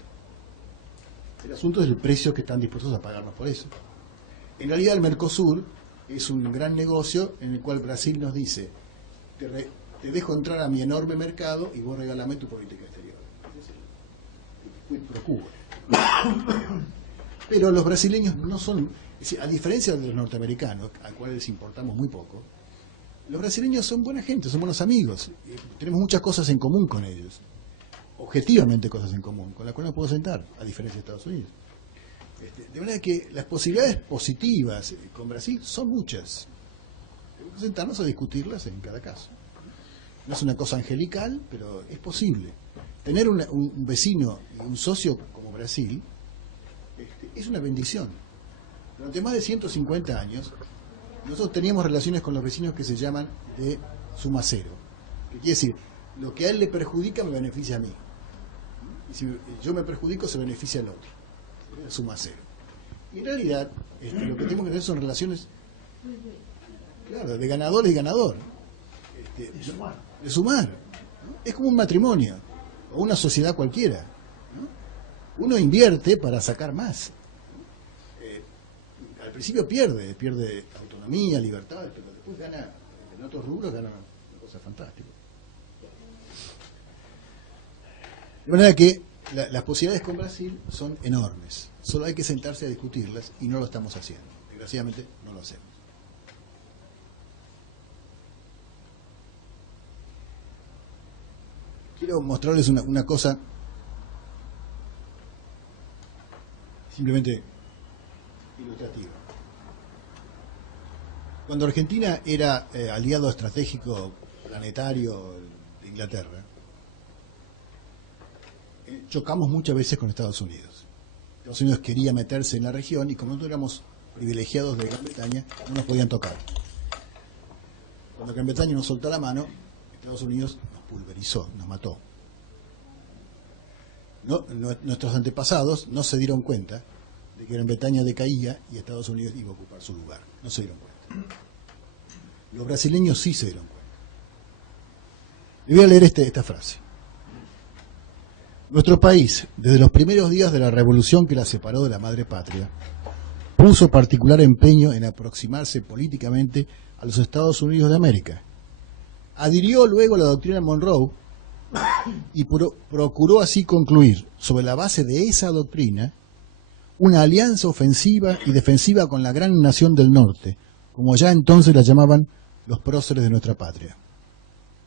El asunto es el precio que están dispuestos a pagarnos por eso. En realidad, el Mercosur es un gran negocio en el cual Brasil nos dice: te dejo entrar a mi enorme mercado y vos regálame tu política exterior. Quid pro quo. Pero los brasileños no son, es decir, a diferencia de los norteamericanos, a cuales les importamos muy poco, los brasileños son buena gente, son buenos amigos, tenemos muchas cosas en común con ellos, objetivamente cosas en común, con las cuales nos podemos sentar, a diferencia de Estados Unidos. De manera que las posibilidades positivas con Brasil son muchas. Tenemos que sentarnos a discutirlas en cada caso. No es una cosa angelical, pero es posible. Tener un vecino y un socio como Brasil es una bendición. Durante más de 150 años, nosotros teníamos relaciones con los vecinos que se llaman de suma cero. Que quiere decir, lo que a él le perjudica me beneficia a mí. Y si yo me perjudico, se beneficia al otro. Suma cero. Y en realidad, lo que tenemos que tener son relaciones, claro, de ganador y ganador. De sumar. ¿No? Es como un matrimonio, o una sociedad cualquiera. ¿No? Uno invierte para sacar más. Al principio pierde autonomía, libertad, pero después gana, en otros rubros gana una cosa fantástica. De manera que las posibilidades con Brasil son enormes. Solo hay que sentarse a discutirlas y no lo estamos haciendo. Desgraciadamente no lo hacemos. Quiero mostrarles una cosa simplemente ilustrativa. Cuando Argentina era aliado estratégico planetario de Inglaterra, chocamos muchas veces con Estados Unidos. Estados Unidos quería meterse en la región y como nosotros éramos privilegiados de Gran Bretaña, no nos podían tocar. Cuando Gran Bretaña nos soltó la mano, Estados Unidos nos pulverizó, nos mató. Nuestros antepasados no se dieron cuenta de que Gran Bretaña decaía y Estados Unidos iba a ocupar su lugar. No se dieron cuenta. Los brasileños sí se dieron cuenta. Le voy a leer esta frase. Nuestro país, desde los primeros días de la revolución que la separó de la madre patria, puso particular empeño en aproximarse políticamente a los Estados Unidos de América. Adhirió luego a la doctrina Monroe y procuró así concluir, sobre la base de esa doctrina, una alianza ofensiva y defensiva con la gran nación del norte, como ya entonces la llamaban los próceres de nuestra patria,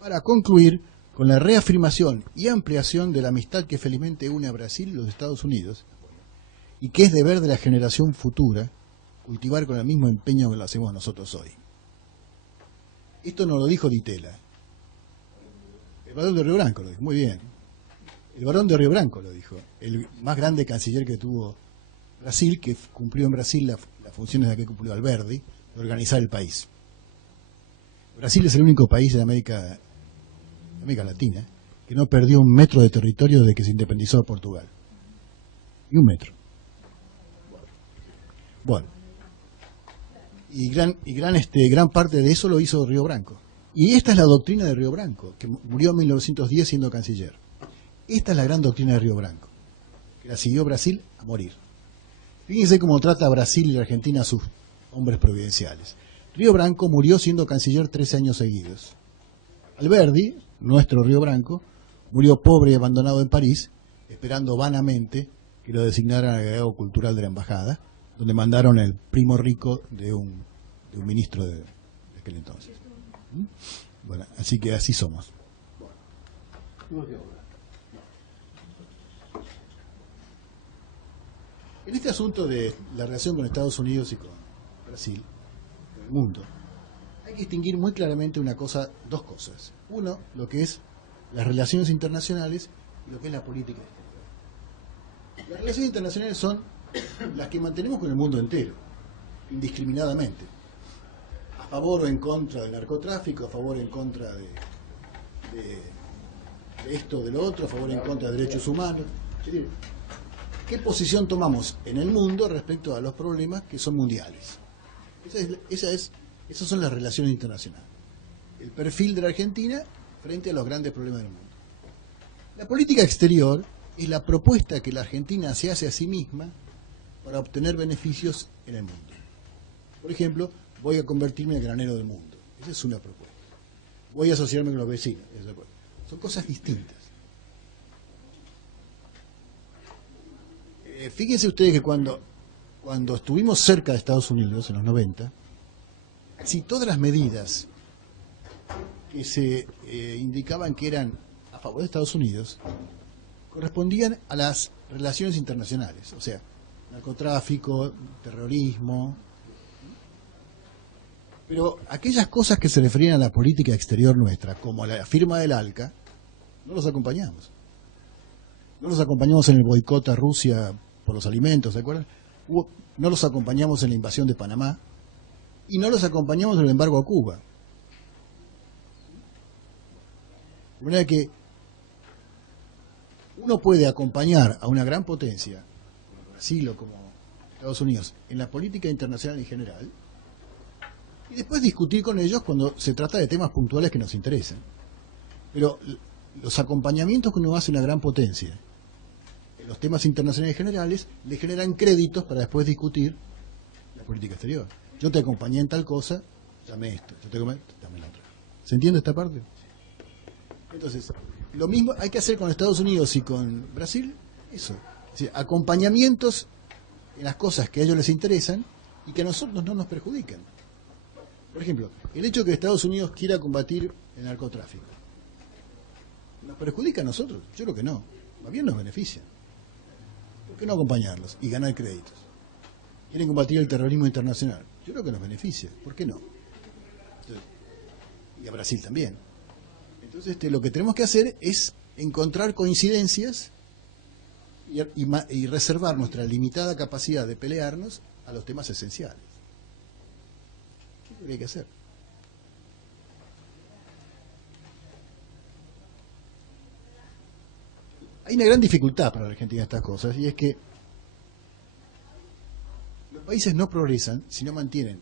para concluir con la reafirmación y ampliación de la amistad que felizmente une a Brasil y los Estados Unidos, y que es deber de la generación futura cultivar con el mismo empeño que lo hacemos nosotros hoy. Esto nos lo dijo Di Tella. El barón de Río Branco lo dijo, muy bien. El barón de Río Branco lo dijo, el más grande canciller que tuvo Brasil, que cumplió en Brasil las funciones de la que cumplió Alberdi, de organizar el país. Brasil es el único país de América Latina que no perdió un metro de territorio desde que se independizó de Portugal. Ni un metro. Bueno. Y gran parte de eso lo hizo Río Branco. Y esta es la doctrina de Río Branco, que murió en 1910 siendo canciller. Esta es la gran doctrina de Río Branco, que la siguió Brasil a morir. Fíjense cómo trata Brasil y la Argentina a sus hombres providenciales. Río Branco murió siendo canciller 13 años seguidos. Alberdi, nuestro Río Branco, murió pobre y abandonado en París, esperando vanamente que lo designaran agregado cultural de la embajada, donde mandaron el primo rico de un ministro de aquel entonces. Bueno, así que así somos. En este asunto de la relación con Estados Unidos y con Brasil, con el mundo, hay que distinguir muy claramente dos cosas. Uno, lo que es las relaciones internacionales y lo que es la política exterior. Las relaciones internacionales son las que mantenemos con el mundo entero, indiscriminadamente. A favor o en contra del narcotráfico, a favor o en contra de esto o de lo otro, a favor o en contra de derechos humanos. Es decir, ¿qué posición tomamos en el mundo respecto a los problemas que son mundiales? Esas son las relaciones internacionales. El perfil de la Argentina frente a los grandes problemas del mundo. La política exterior es la propuesta que la Argentina se hace a sí misma para obtener beneficios en el mundo. Por ejemplo, voy a convertirme en el granero del mundo. Esa es una propuesta. Voy a asociarme con los vecinos. Son cosas distintas. Fíjense ustedes que cuando estuvimos cerca de Estados Unidos, en los 90, casi todas las medidas que se indicaban que eran a favor de Estados Unidos correspondían a las relaciones internacionales, o sea, narcotráfico, terrorismo. Pero aquellas cosas que se referían a la política exterior nuestra, como la firma del ALCA, no los acompañamos. No los acompañamos en el boicot a Rusia por los alimentos, ¿se acuerdan? No los acompañamos en la invasión de Panamá y no los acompañamos en el embargo a Cuba. De manera que uno puede acompañar a una gran potencia, como Brasil o como Estados Unidos, en la política internacional en general, y después discutir con ellos cuando se trata de temas puntuales que nos interesan. Pero los acompañamientos que uno hace a una gran potencia en los temas internacionales generales le generan créditos para después discutir la política exterior. Yo te acompañé en tal cosa, dame esto. Yo te acompañé, dame la otra. ¿Se entiende esta parte? Entonces, lo mismo hay que hacer con Estados Unidos y con Brasil, eso. Es decir, acompañamientos en las cosas que a ellos les interesan y que a nosotros no nos perjudican. Por ejemplo, el hecho de que Estados Unidos quiera combatir el narcotráfico, ¿nos perjudica a nosotros? Yo creo que no. Más bien nos beneficia. ¿Por qué no acompañarlos y ganar créditos? Quieren combatir el terrorismo internacional. Yo creo que nos beneficia. ¿Por qué no? Entonces, y a Brasil también. Entonces lo que tenemos que hacer es encontrar coincidencias y reservar nuestra limitada capacidad de pelearnos a los temas esenciales. ¿Qué es lo que hay que hacer? Hay una gran dificultad para la Argentina en estas cosas, y es que los países no progresan si no mantienen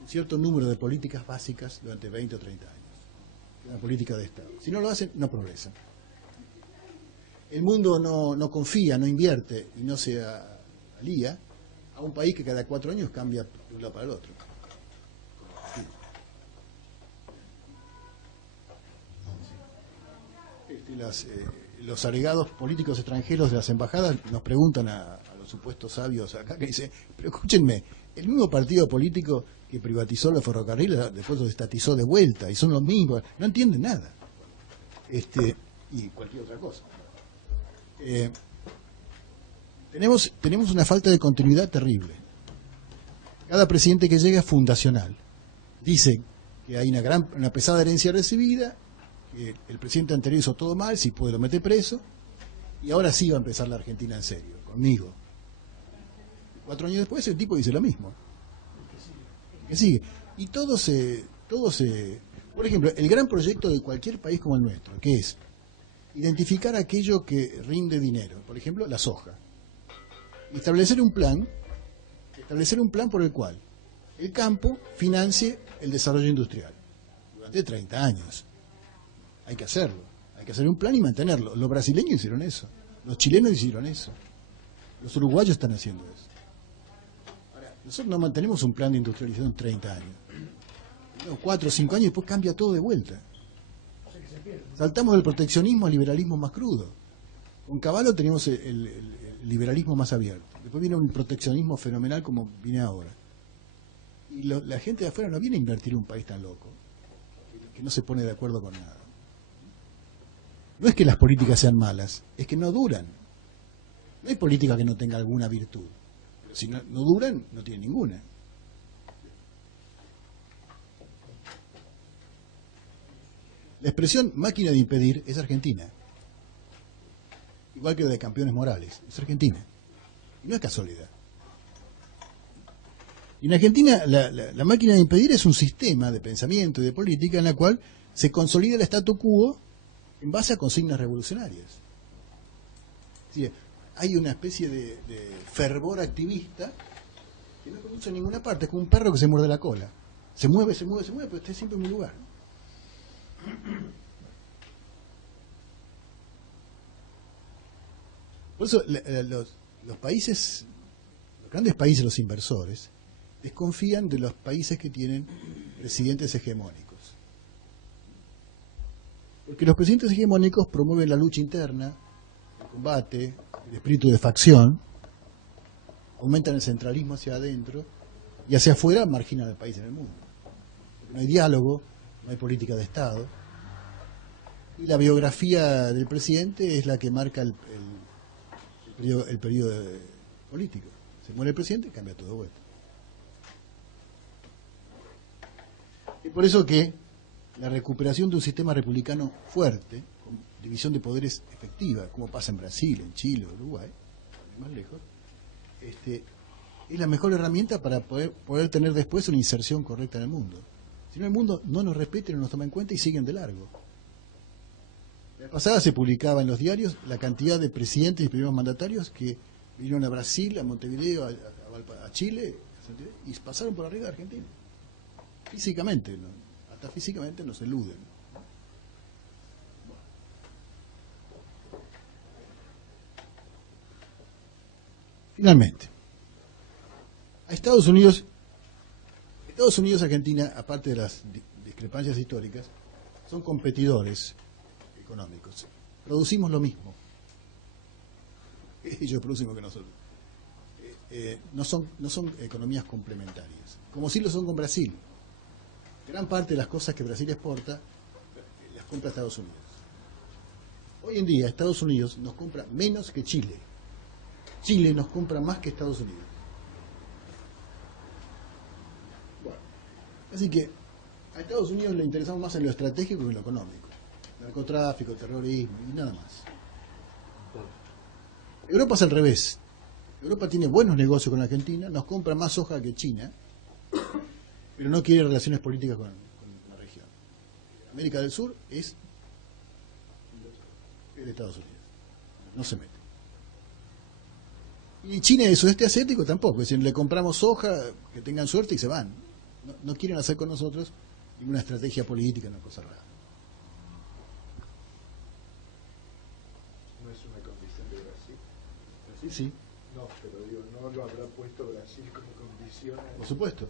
un cierto número de políticas básicas durante 20 o 30 años. La política de Estado. Si no lo hacen, no progresan. El mundo no confía, no invierte y no se alía a un país que cada 4 años cambia de un lado para el otro. Los agregados políticos extranjeros de las embajadas nos preguntan a los supuestos sabios acá, que dicen, pero escúchenme, el mismo partido político que privatizó los ferrocarriles después los estatizó de vuelta y son los mismos, no entienden nada. Y cualquier otra cosa. Tenemos una falta de continuidad terrible. Cada presidente que llega es fundacional. Dice que hay una pesada herencia recibida, que el presidente anterior hizo todo mal, si puede lo mete preso, y ahora sí va a empezar la Argentina en serio, conmigo. 4 años después el tipo dice lo mismo. Que sigue. Y todo se... Por ejemplo, el gran proyecto de cualquier país como el nuestro, que es identificar aquello que rinde dinero, por ejemplo, la soja. Establecer un plan por el cual el campo financie el desarrollo industrial durante 30 años. Hay que hacerlo, hay que hacer un plan y mantenerlo. Los brasileños hicieron eso, los chilenos hicieron eso, los uruguayos están haciendo eso. Ahora, nosotros no mantenemos un plan de industrialización en 30 años. 4 o 5 años y después cambia todo de vuelta. Saltamos del proteccionismo al liberalismo más crudo. Con Cavallo teníamos el el liberalismo más abierto. Después viene un proteccionismo fenomenal como viene ahora. Y la gente de afuera no viene a invertir en un país tan loco, que no se pone de acuerdo con nada. No es que las políticas sean malas, es que no duran. No hay política que no tenga alguna virtud. Pero si no duran, no tienen ninguna. La expresión máquina de impedir es argentina. Igual que la de campeones morales, es argentina. Y no es casualidad. Y en Argentina la máquina de impedir es un sistema de pensamiento y de política en la cual se consolida el statu quo en base a consignas revolucionarias. Sí, hay una especie de fervor activista que no conduce a ninguna parte, es como un perro que se muerde la cola. Se mueve, pero está siempre en un lugar. Por eso los países, los grandes países, los inversores, desconfían de los países que tienen presidentes hegemónicos. Porque los presidentes hegemónicos promueven la lucha interna, el combate, el espíritu de facción, aumentan el centralismo hacia adentro y hacia afuera marginan al país en el mundo. Porque no hay diálogo, no hay política de Estado. Y la biografía del presidente es la que marca el periodo político. Se muere el presidente y cambia todo de vuelta. Es por eso que la recuperación de un sistema republicano fuerte, con división de poderes efectiva, como pasa en Brasil, en Chile, Uruguay, más lejos, es la mejor herramienta para poder tener después una inserción correcta en el mundo. Si no, el mundo no nos respeta, no nos toma en cuenta y siguen de largo. La pasada se publicaba en los diarios la cantidad de presidentes y primeros mandatarios que vinieron a Brasil, a Montevideo, a Chile, y pasaron por arriba de Argentina. Físicamente, ¿no? Hasta físicamente nos eluden. Finalmente, a Estados Unidos y Argentina, aparte de las discrepancias históricas, son competidores económicos. Producimos lo mismo. Ellos producen lo que nosotros. No son economías complementarias, como sí lo son con Brasil. Gran parte de las cosas que Brasil exporta las compra Estados Unidos. Hoy en día Estados Unidos nos compra menos que Chile. Chile nos compra más que Estados Unidos. Bueno, así que a Estados Unidos le interesamos más en lo estratégico que en lo económico. Narcotráfico, terrorismo y nada más. Europa es al revés. Europa tiene buenos negocios con Argentina, nos compra más soja que China, pero no quiere relaciones políticas con la región. América del Sur es de Estados Unidos. No se mete. Y China y el sudeste asiático tampoco. Es decir, le compramos soja, que tengan suerte y se van. No quieren hacer con nosotros ninguna estrategia política, una cosa rara. ¿No es una condición de Brasil? Brasil sí. No, pero digo, no lo habrá puesto Brasil como condición. Por supuesto.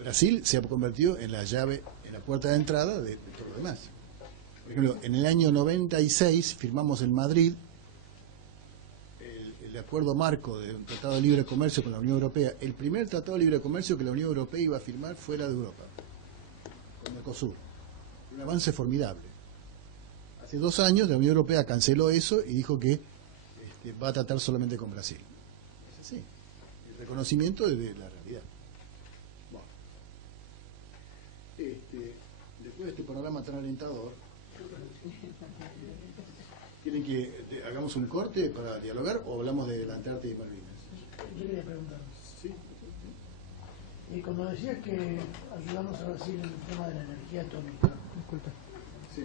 Brasil se ha convertido en la llave, en la puerta de entrada de todo lo demás. Por ejemplo, en el año 96 firmamos en Madrid el acuerdo marco de un tratado de libre comercio con la Unión Europea. El primer tratado de libre comercio que la Unión Europea iba a firmar fuera de Europa, con Mercosur. Un avance formidable. Hace 2 años la Unión Europea canceló eso y dijo que va a tratar solamente con Brasil. Es así. El reconocimiento de la realidad. Bueno. Después de este panorama tan alentador, ¿quieren que hagamos un corte para dialogar o hablamos de la Antártida y Malvinas? Yo quería preguntar. Sí. Cuando decías que ayudamos a Brasil en el tema de la energía atómica. Disculpa. Sí.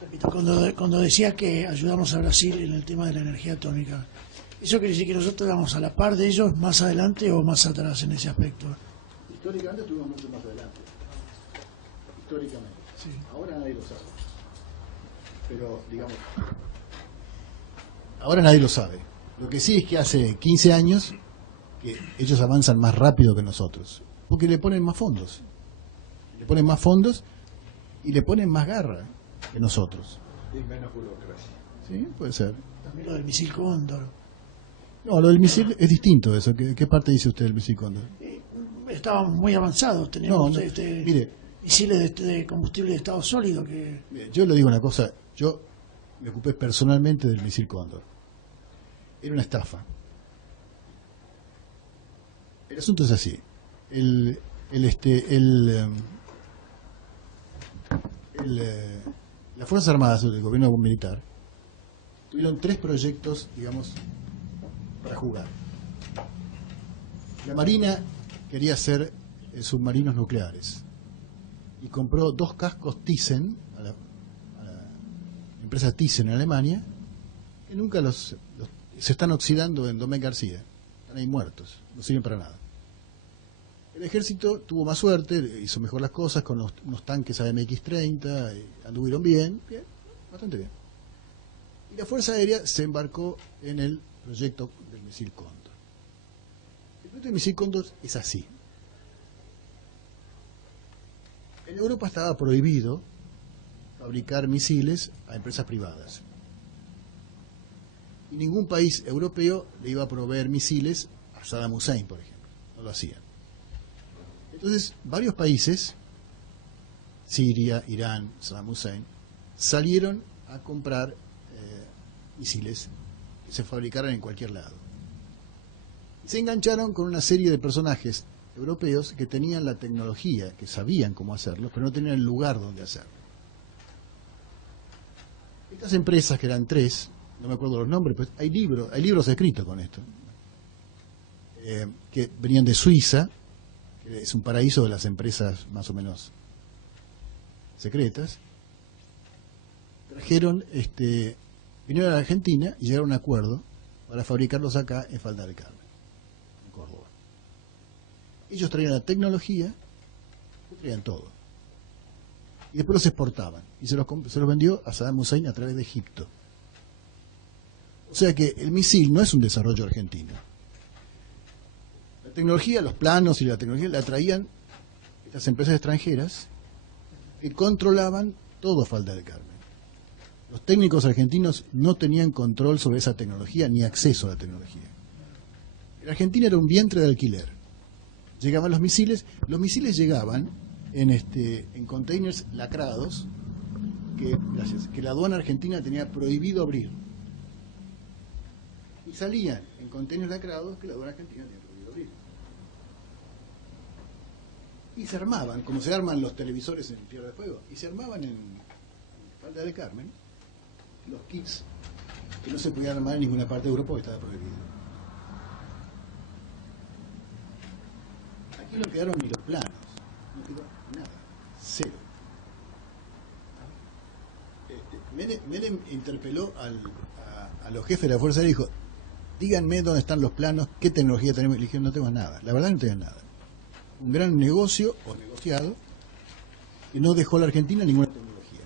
Repito, cuando decías que ayudamos a Brasil en el tema de la energía atómica, ¿eso quiere decir que nosotros vamos a la par de ellos más adelante o más atrás en ese aspecto? Históricamente estuvimos mucho más adelante. Históricamente. Sí. Ahora nadie lo sabe. Pero, digamos, ahora nadie lo sabe. Lo que sí es que hace 15 años que ellos avanzan más rápido que nosotros. Porque le ponen más fondos. Le ponen más fondos y le ponen más garra que nosotros. Y menos burocracia. Sí, puede ser. también lo del misil Cóndor. No, lo del misil es distinto eso. ¿Qué parte dice usted del misil Cóndor? Estábamos muy avanzados, teníamos No, mire, misiles de combustible de estado sólido que... yo le digo una cosa, yo me ocupé personalmente del misil Cóndor. Era una estafa. El asunto es así. Las Fuerzas Armadas del gobierno militar tuvieron 3 proyectos, digamos, para jugar. La Marina quería hacer submarinos nucleares y compró 2 cascos Thyssen a la empresa Thyssen en Alemania, que nunca se están oxidando en Domecq García, están ahí muertos, no sirven para nada. El ejército tuvo más suerte, hizo mejor las cosas con unos tanques AMX-30, anduvieron bien, bastante bien. Y la Fuerza Aérea se embarcó en el proyecto del misil Cóndor. El proyecto del misil Cóndor es así. En Europa estaba prohibido fabricar misiles a empresas privadas. Y ningún país europeo le iba a proveer misiles a Saddam Hussein, por ejemplo. No lo hacían. Entonces, varios países, Siria, Irán, Saddam Hussein, salieron a comprar misiles que se fabricaran en cualquier lado. Se engancharon con una serie de personajes europeos que tenían la tecnología, que sabían cómo hacerlo, pero no tenían el lugar donde hacerlo. Estas empresas, que eran 3, no me acuerdo los nombres, pero hay libros escritos con esto, que venían de Suiza, que es un paraíso de las empresas más o menos secretas. Vinieron a la Argentina y llegaron a un acuerdo para fabricarlos acá en Falda del Carmen, en Córdoba. Ellos traían la tecnología, traían todo. Y después los exportaban. Y se los vendió a Saddam Hussein a través de Egipto. O sea que el misil no es un desarrollo argentino. La tecnología, los planos y la tecnología la traían estas empresas extranjeras que controlaban todo Falda del Carmen. Los técnicos argentinos no tenían control sobre esa tecnología ni acceso a la tecnología. La Argentina era un vientre de alquiler. Llegaban los misiles llegaban en containers lacrados que la aduana argentina tenía prohibido abrir. Y salían en containers lacrados que la aduana argentina tenía prohibido abrir. Y se armaban, como se arman los televisores en Tierra de Fuego, y se armaban en Falda del Carmen los kits que no se podían armar en ninguna parte de Europa porque estaba prohibido. Aquí no quedaron ni los planos, no quedó nada, 0. Menem interpeló a los jefes de la Fuerza Aérea y dijo: díganme dónde están los planos, qué tecnología tenemos. Y le dijeron: no tengo nada, la verdad no tengo nada. Un gran negocio o negociado que no dejó a la Argentina ninguna tecnología.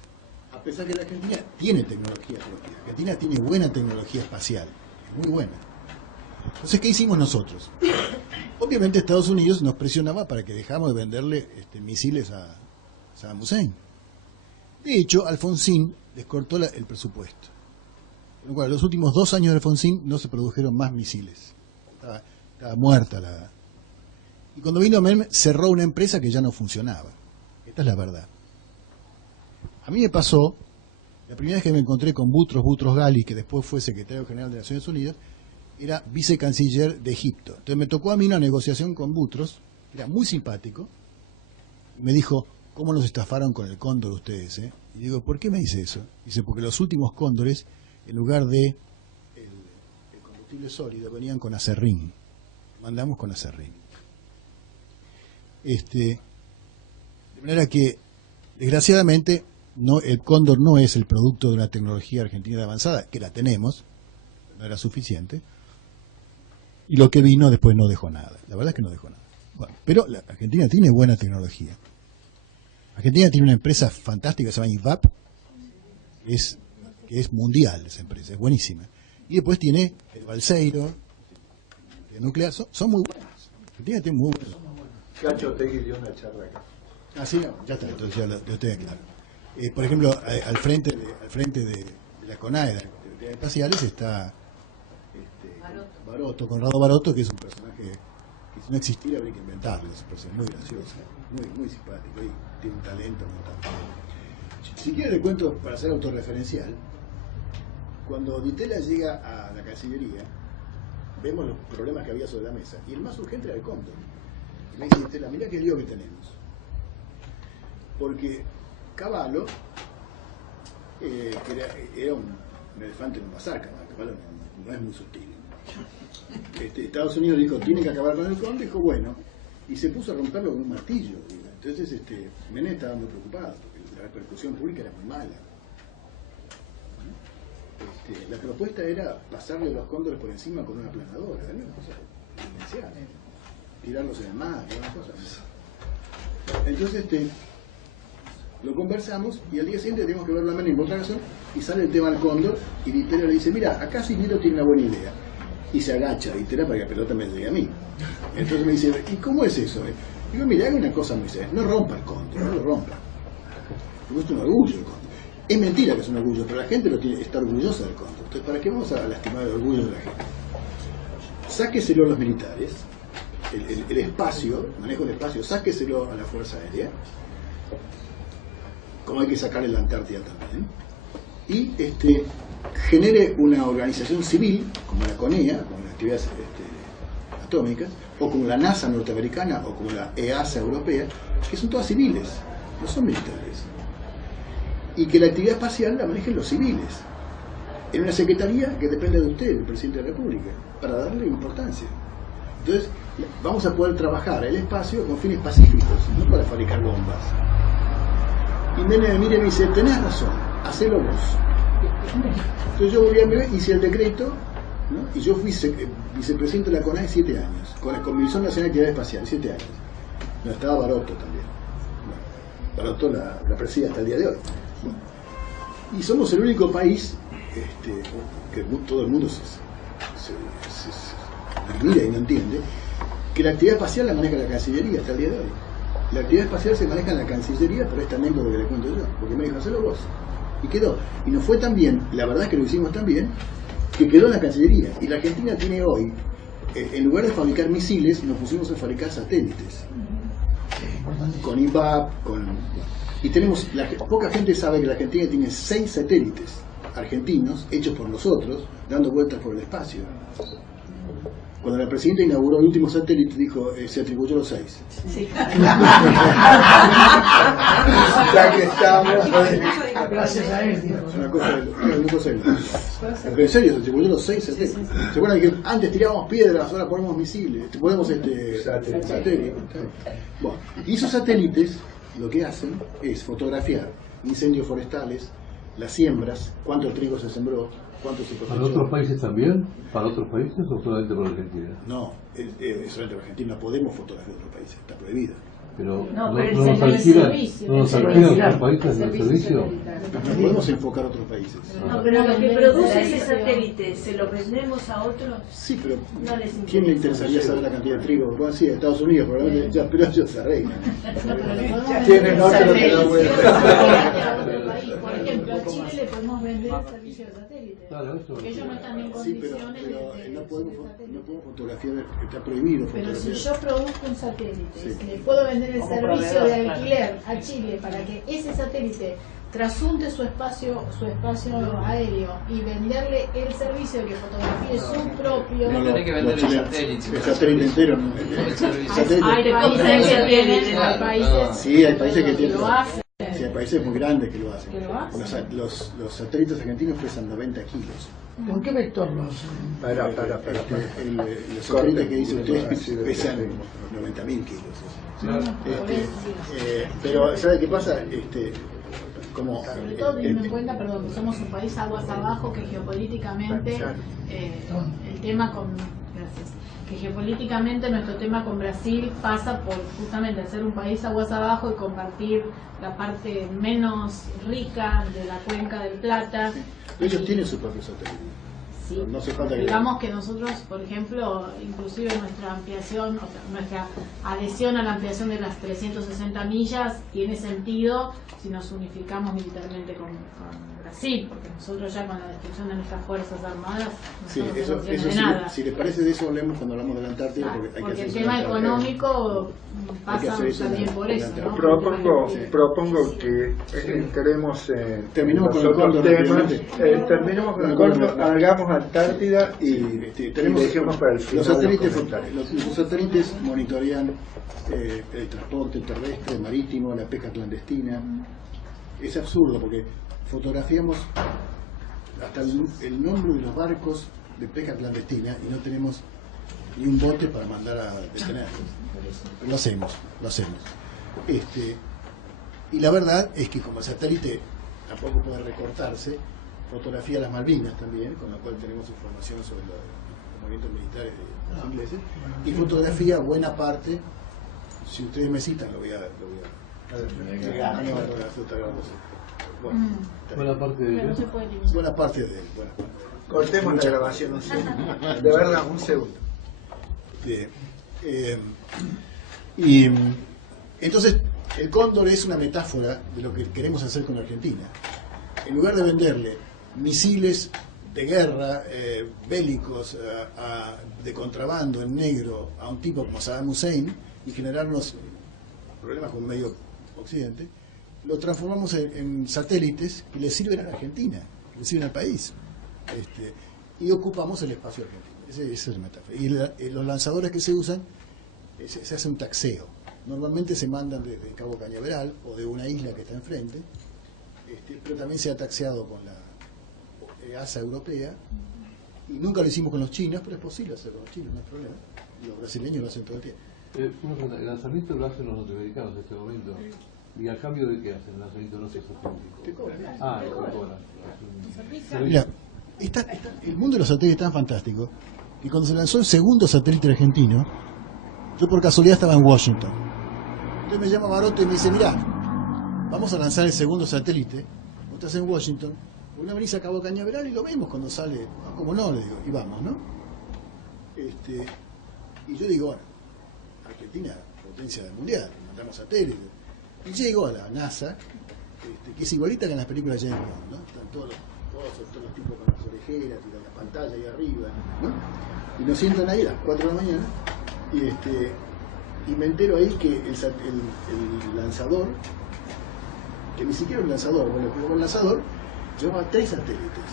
A pesar que la Argentina tiene tecnología propia. La Argentina tiene buena tecnología espacial, muy buena. Entonces, ¿qué hicimos nosotros? Obviamente Estados Unidos nos presionaba para que dejáramos de venderle misiles a Saddam Hussein. De hecho, Alfonsín les cortó el presupuesto. Con lo cual, los últimos 2 años de Alfonsín no se produjeron más misiles. Estaba muerta la... Y cuando vino Menem, cerró una empresa que ya no funcionaba. Esta es la verdad. A mí me pasó, la primera vez que me encontré con Boutros Ghali, que después fue secretario general de Naciones Unidas, era vicecanciller de Egipto. Entonces me tocó a mí una negociación con Boutros, era muy simpático, y me dijo: ¿cómo nos estafaron con el cóndor ustedes? Y digo: ¿por qué me dice eso? Dice: porque los últimos cóndores, en lugar de el combustible sólido, venían con acerrín. Mandamos con acerrín. De manera que, desgraciadamente, el cóndor no es el producto de una tecnología argentina avanzada, que la tenemos, no era suficiente, y lo que vino después no dejó nada. La verdad es que no dejó nada. Bueno, pero la Argentina tiene buena tecnología. Argentina tiene una empresa fantástica que se llama IVAP, que es mundial esa empresa, es buenísima. Y después tiene el Balseiro, el nuclear, son muy buenos. Argentina tiene muy buenos. Cacho Tegui dio una charla acá. Ah, sí, no, ya está, entonces ya lo tengo claro. Por ejemplo, al frente de la CONAE, de espaciales está Baroto, Conrado Baroto, que es un personaje que si no existiera habría que inventarlo. Es un personaje muy gracioso, muy simpático y tiene un talento notable. Si quiere le cuento, para ser autorreferencial, cuando Ditela llega a la Cancillería, vemos los problemas que había sobre la mesa, y el más urgente era el Cóndor. Y me dice Ditela, mirá qué lío que tenemos. Porque Cavallo era un elefante en un bazar, Cavallo no es muy sutil. Estados Unidos dijo, tiene que acabar con el Cóndor, dijo, bueno, y se puso a romperlo con un martillo. Entonces Menem estaba muy preocupado, porque la repercusión pública era muy mala. La propuesta era pasarle los cóndores por encima con una aplanadora, una cosa demencial, tirarlos en el mar, una cosa así. Entonces lo conversamos y al día siguiente tenemos que ver la mano en otra razón y sale el tema del cóndor y Ditela le dice, mira, acá Signero tiene una buena idea. Y se agacha Ditela para que la pelota me llegue a mí. Entonces me dice, ¿y cómo es eso? Digo, mira, hay una cosa muy seria, no rompa el cóndor, no lo rompa. Porque es un orgullo el cóndor. Es mentira que es un orgullo, pero la gente está orgullosa del cóndor. Entonces, ¿para qué vamos a lastimar el orgullo de la gente? Sáqueselo a los militares, el espacio, manejo del espacio, sáqueselo a la Fuerza Aérea, como hay que sacarle la Antártida también, y genere una organización civil, como la CONEA, como las actividades atómicas, o como la NASA norteamericana, o como la EASA europea, que son todas civiles, no son militares. Y que la actividad espacial la manejen los civiles, en una secretaría que depende de usted, del presidente de la República, para darle importancia. Entonces, vamos a poder trabajar el espacio con fines pacíficos, no para fabricar bombas. Y Menem me dice, tenés razón, hacelo vos. Entonces yo volví a ver, hice el decreto, ¿no? Y yo fui vicepresidente de la CONAE 7 años, con la Comisión Nacional de Actividad Espacial, 7 años. No, estaba Baroto también. Bueno, Baroto la preside hasta el día de hoy. Bueno, y somos el único país que todo el mundo se mira y no entiende, que la actividad espacial la maneja la Cancillería hasta el día de hoy. La actividad espacial se maneja en la Cancillería por esta anécdota que le cuento yo, porque me dijo, hacelo vos. Y quedó. Y nos fue tan bien, la verdad es que lo hicimos tan bien, que quedó en la Cancillería. Y la Argentina tiene hoy, en lugar de fabricar misiles, nos pusimos a fabricar satélites. Con IPAP, y tenemos, poca gente sabe que la Argentina tiene 6 satélites argentinos, hechos por nosotros, dando vueltas por el espacio. Cuando la presidenta inauguró el último satélite, dijo, se atribuyó los 6. Sí. Ya que estamos. Gracias a él. Es una cosa de pero en serio, se atribuyó los 6 satélites. ¿Se acuerdan que antes tirábamos piedras, ahora ponemos misiles, ponemos satélites? Bueno, y esos satélites lo que hacen es fotografiar incendios forestales, las siembras, cuánto trigo se sembró, cuánto se cosechó. ¿Para otros países también? ¿Para otros países o solamente para Argentina? No, solamente para Argentina no podemos fotografiar otros países, está prohibido. Pero No, no pero nos alquilan otros países del servicio. No podemos enfocar a otros países. No, pero lo que produce ese satélite, ¿se lo vendemos a otros? Sí, pero No les ¿quién le interesa. interesaría saber la cantidad de trigo? Bueno, sí, Estados Unidos probablemente, ya, pero ellos se arreglan. Tienen otro que no puede. Por ejemplo, a Chile le podemos vender servicios de satélite. Claro, eso. Porque ellos no están en Sí, pero condiciones de no podemos fotografiar, está prohibido Pero fotografiar. si yo produzco un satélite, Sí. le puedo vender el Como servicio proveedor, de claro. alquiler a Chile para que ese satélite trasunte su espacio aéreo y venderle el servicio de que fotografíe su propio. No, Tenés que vender los el chilenos, satélite. el satélite entero. El servicio. Satélite. Hay países que tienen, hay países Sí, hay países que tienen. lo hacen. Sí, hay países muy grandes que lo hacen. Que lo hacen. Los satélites argentinos pesan 90 kilos. ¿Con qué vector los...? Para. Los satélites que dice usted pesan 90.000 kilos. Pero, ¿sabe qué pasa? Como Sobre todo teniendo en cuenta, perdón, que somos un país aguas abajo, que geopolíticamente el tema con... Gracias. Que geopolíticamente nuestro tema con Brasil pasa por justamente ser un país aguas abajo y compartir la parte menos rica de la cuenca del Plata. ellos tienen sus propios satélites. Sí. No hace falta que... Digamos que nosotros, por ejemplo, inclusive nuestra ampliación, o sea, nuestra adhesión a la ampliación de las 360 millas tiene sentido si nos unificamos militarmente con Brasil, porque nosotros ya con la destrucción de nuestras fuerzas armadas no Sí, estamos eso de sí, nada. si les parece de eso hablemos cuando hablamos de la Antártida, Claro, porque hay porque que el hacer tema eso en la Antártida. económico Hay que pasa hacer eso en también la- por en la eso, Antártida. ¿no? Propongo que entremos en Terminemos con los el cóndor otros temas. rápidamente. Terminemos con el Con el cóndor, cóndor. hagamos Antártida y Tenemos dejemos para el final los satélites, los comentarios. los satélites monitorean el transporte terrestre, marítimo, la pesca clandestina. Es absurdo porque fotografiamos hasta el nombre de los barcos de pesca clandestina y no tenemos ni un bote para mandar a detenerlos. Lo hacemos. Y la verdad es que como el satélite tampoco puede recortarse, fotografía las Malvinas también, con lo cual tenemos información sobre los movimientos militares de los ingleses, y fotografía buena parte, si ustedes me citan, lo voy a bueno, Buena parte Pero no de se puede eliminar. buena parte de él. Cortemos la grabación un segundo. De verdad, un segundo. Y entonces el cóndor es una metáfora de lo que queremos hacer con Argentina. En lugar de venderle misiles de guerra, bélicos, de contrabando en negro a un tipo como Saddam Hussein y generarnos problemas con medio occidente, lo transformamos en satélites que le sirven a la Argentina, que le sirven al país. Y ocupamos el espacio argentino. Esa es la metáfora. Y los lanzadores que se usan, se hace un taxeo. Normalmente se mandan desde Cabo Cañaveral o de una isla que está enfrente, pero también se ha taxeado con la EASA europea, y nunca lo hicimos con los chinos, pero es posible hacerlo con los chinos, no hay problema. Los brasileños lo hacen todo el tiempo. Una pregunta, el lanzamiento lo hacen los norteamericanos en este momento. ¿Y a cambio de qué hacen el lanzamiento no satélite? Te cobran. Ah, te cobran. Mira, el mundo de los satélites es tan fantástico que cuando se lanzó el segundo satélite argentino, yo por casualidad estaba en Washington. Entonces me llama Maroto y me dice, mirá, vamos a lanzar el segundo satélite, vos estás en Washington, ¿por qué no venís a Cabo Cañaveral y lo vemos cuando sale? Ah, ¿cómo no? Le digo, y vamos, ¿no? Y yo digo, bueno, Argentina, potencia del mundial, mandamos satélites. Y llego a la NASA, que es igualita que en las películas de James Bond, ¿no? Están todos los tipos con las orejeras y la pantalla ahí arriba, ¿no? Y nos sientan ahí a las 4 de la mañana, y me entero ahí que el lanzador, que ni siquiera un lanzador, bueno, pero el lanzador llevaba 3 satélites,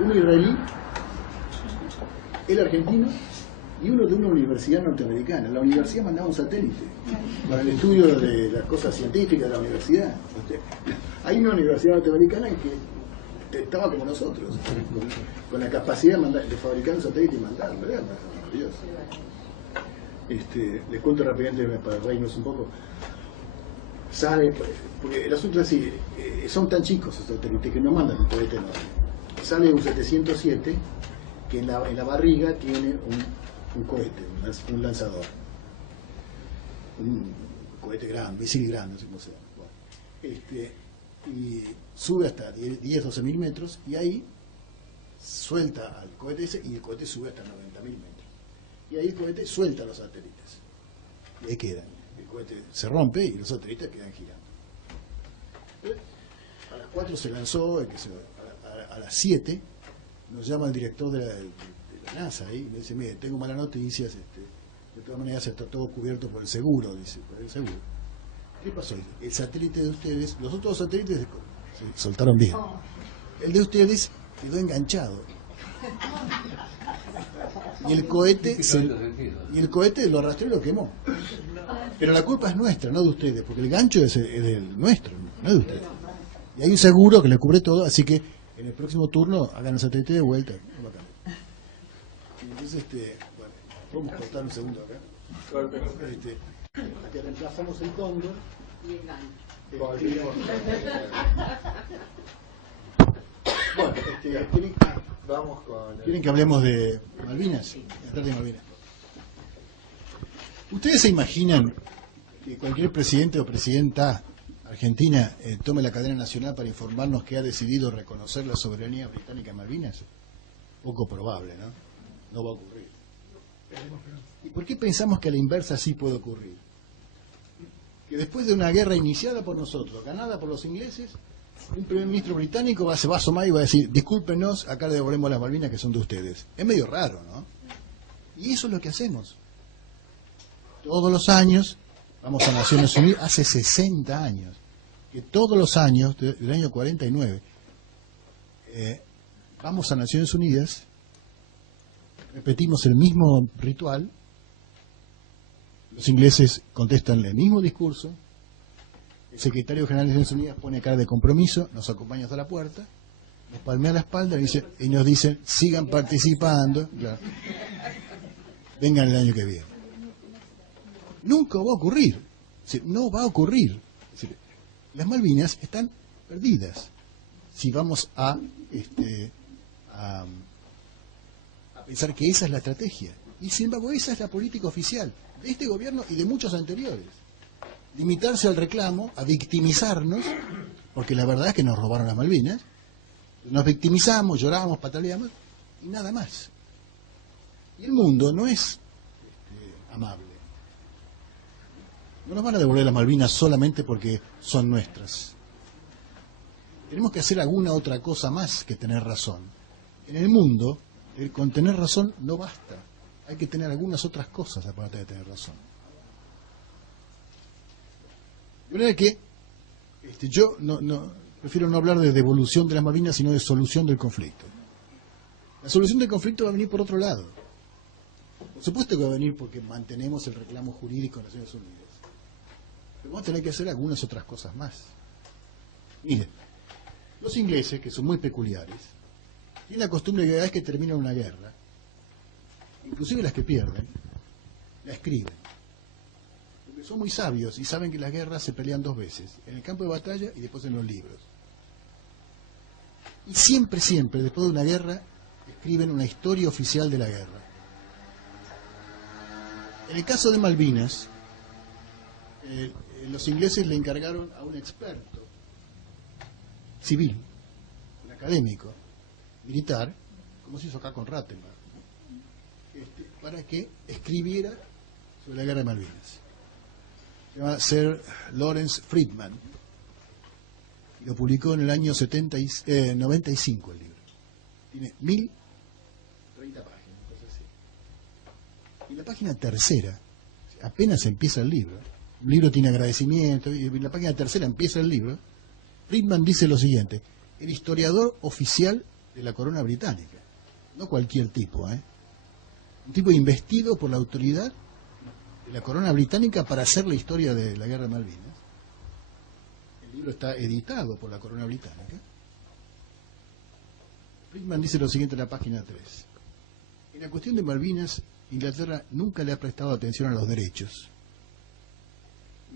uno israelí, el argentino y uno de una universidad norteamericana. La universidad mandaba un satélite para el estudio de las cosas científicas de la universidad. Hay una universidad norteamericana que estaba como nosotros, con la capacidad de fabricar un satélite y mandarlo, ¿verdad? Maravilloso. Les cuento rápidamente para reírnos un poco. Sale, porque el asunto es así, son tan chicos esos satélites que no mandan un cohete enorme. Sale un 707 que en la barriga tiene un cohete, un lanzador, un cohete grande, misil grande, no sé cómo se llama. Bueno, y sube hasta 10-12 mil metros y ahí suelta al cohete ese y el cohete sube hasta 90.000 metros. Y ahí el cohete suelta los satélites y ahí quedan. El cohete se rompe y los satélites quedan girando. A las 4 se lanzó, a las 7 nos llama el director de la NASA ahí, y me dice, mire, tengo malas noticias, de todas maneras está todo cubierto por el seguro, dice, por el seguro. ¿Qué pasó? El satélite de ustedes, los otros satélites se soltaron bien. El de ustedes quedó enganchado. Y el cohete lo arrastró y lo quemó. Pero la culpa es nuestra, no de ustedes, porque el gancho es del nuestro, no de ustedes. Y hay un seguro que le cubre todo, así que en el próximo turno hagan el satélite de vuelta. Entonces, bueno, podemos cortar un segundo acá. Que reemplazamos el cóndor Y el gancho. Bueno, Vamos con... ¿quieren que hablemos de Malvinas? La tarde de Malvinas. ¿Ustedes se imaginan que cualquier presidente o presidenta argentina tome la cadena nacional para informarnos que ha decidido reconocer la soberanía británica en Malvinas? poco probable, ¿no? No va a ocurrir. ¿Y por qué pensamos que a la inversa sí puede ocurrir? Que después de una guerra iniciada por nosotros, ganada por los ingleses, un primer ministro británico se va a asomar y va a decir, discúlpenos, acá le devolvemos las Malvinas que son de ustedes. Es medio raro, ¿no? Y eso es lo que hacemos. Todos los años, vamos a Naciones Unidas, hace 60 años, que todos los años, del año 49, vamos a Naciones Unidas, repetimos el mismo ritual, los ingleses contestan el mismo discurso, el secretario general de Naciones Unidas pone cara de compromiso, nos acompaña hasta la puerta, nos palmea la espalda y nos dicen, sigan participando, claro, vengan el año que viene. Nunca va a ocurrir, es decir, no va a ocurrir. Es decir, las Malvinas están perdidas si vamos a pensar que esa es la estrategia. Y sin embargo esa es la política oficial de este gobierno y de muchos anteriores. Limitarse al reclamo, a victimizarnos, porque la verdad es que nos robaron las Malvinas, nos victimizamos, lloramos, pataleamos, y nada más. Y el mundo no es amable. No nos van a devolver las Malvinas solamente porque son nuestras. Tenemos que hacer alguna otra cosa más que tener razón. En el mundo, con tener razón no basta. Hay que tener algunas otras cosas aparte de tener razón. De manera que yo prefiero no hablar de devolución de las Malvinas, sino de solución del conflicto. La solución del conflicto va a venir por otro lado. Por supuesto que va a venir porque mantenemos el reclamo jurídico en Naciones Unidas. Pero vamos a tener que hacer algunas otras cosas más. Miren, los ingleses, que son muy peculiares, tienen la costumbre de que cada vez que termina una guerra, inclusive las que pierden, la escriben. Porque son muy sabios y saben que las guerras se pelean dos veces, en el campo de batalla y después en los libros. Y siempre, siempre, después de una guerra, escriben una historia oficial de la guerra. En el caso de Malvinas, los ingleses le encargaron a un experto civil, un académico, militar, como se hizo acá con Rattenberg, para que escribiera sobre la guerra de Malvinas. Se llama Sir Lawrence Freedman, y lo publicó en el año 95 el libro. Tiene 1030 páginas, cosas así. Y en la página tercera, apenas empieza el libro, un libro tiene agradecimiento, y en la página tercera empieza el libro, Friedman dice lo siguiente: el historiador oficial de la corona británica, no cualquier tipo, un tipo investido por la autoridad de la corona británica para hacer la historia de la guerra de Malvinas. El libro está editado por la corona británica. Friedman dice lo siguiente en la página 3: en la cuestión de Malvinas, Inglaterra nunca le ha prestado atención a los derechos.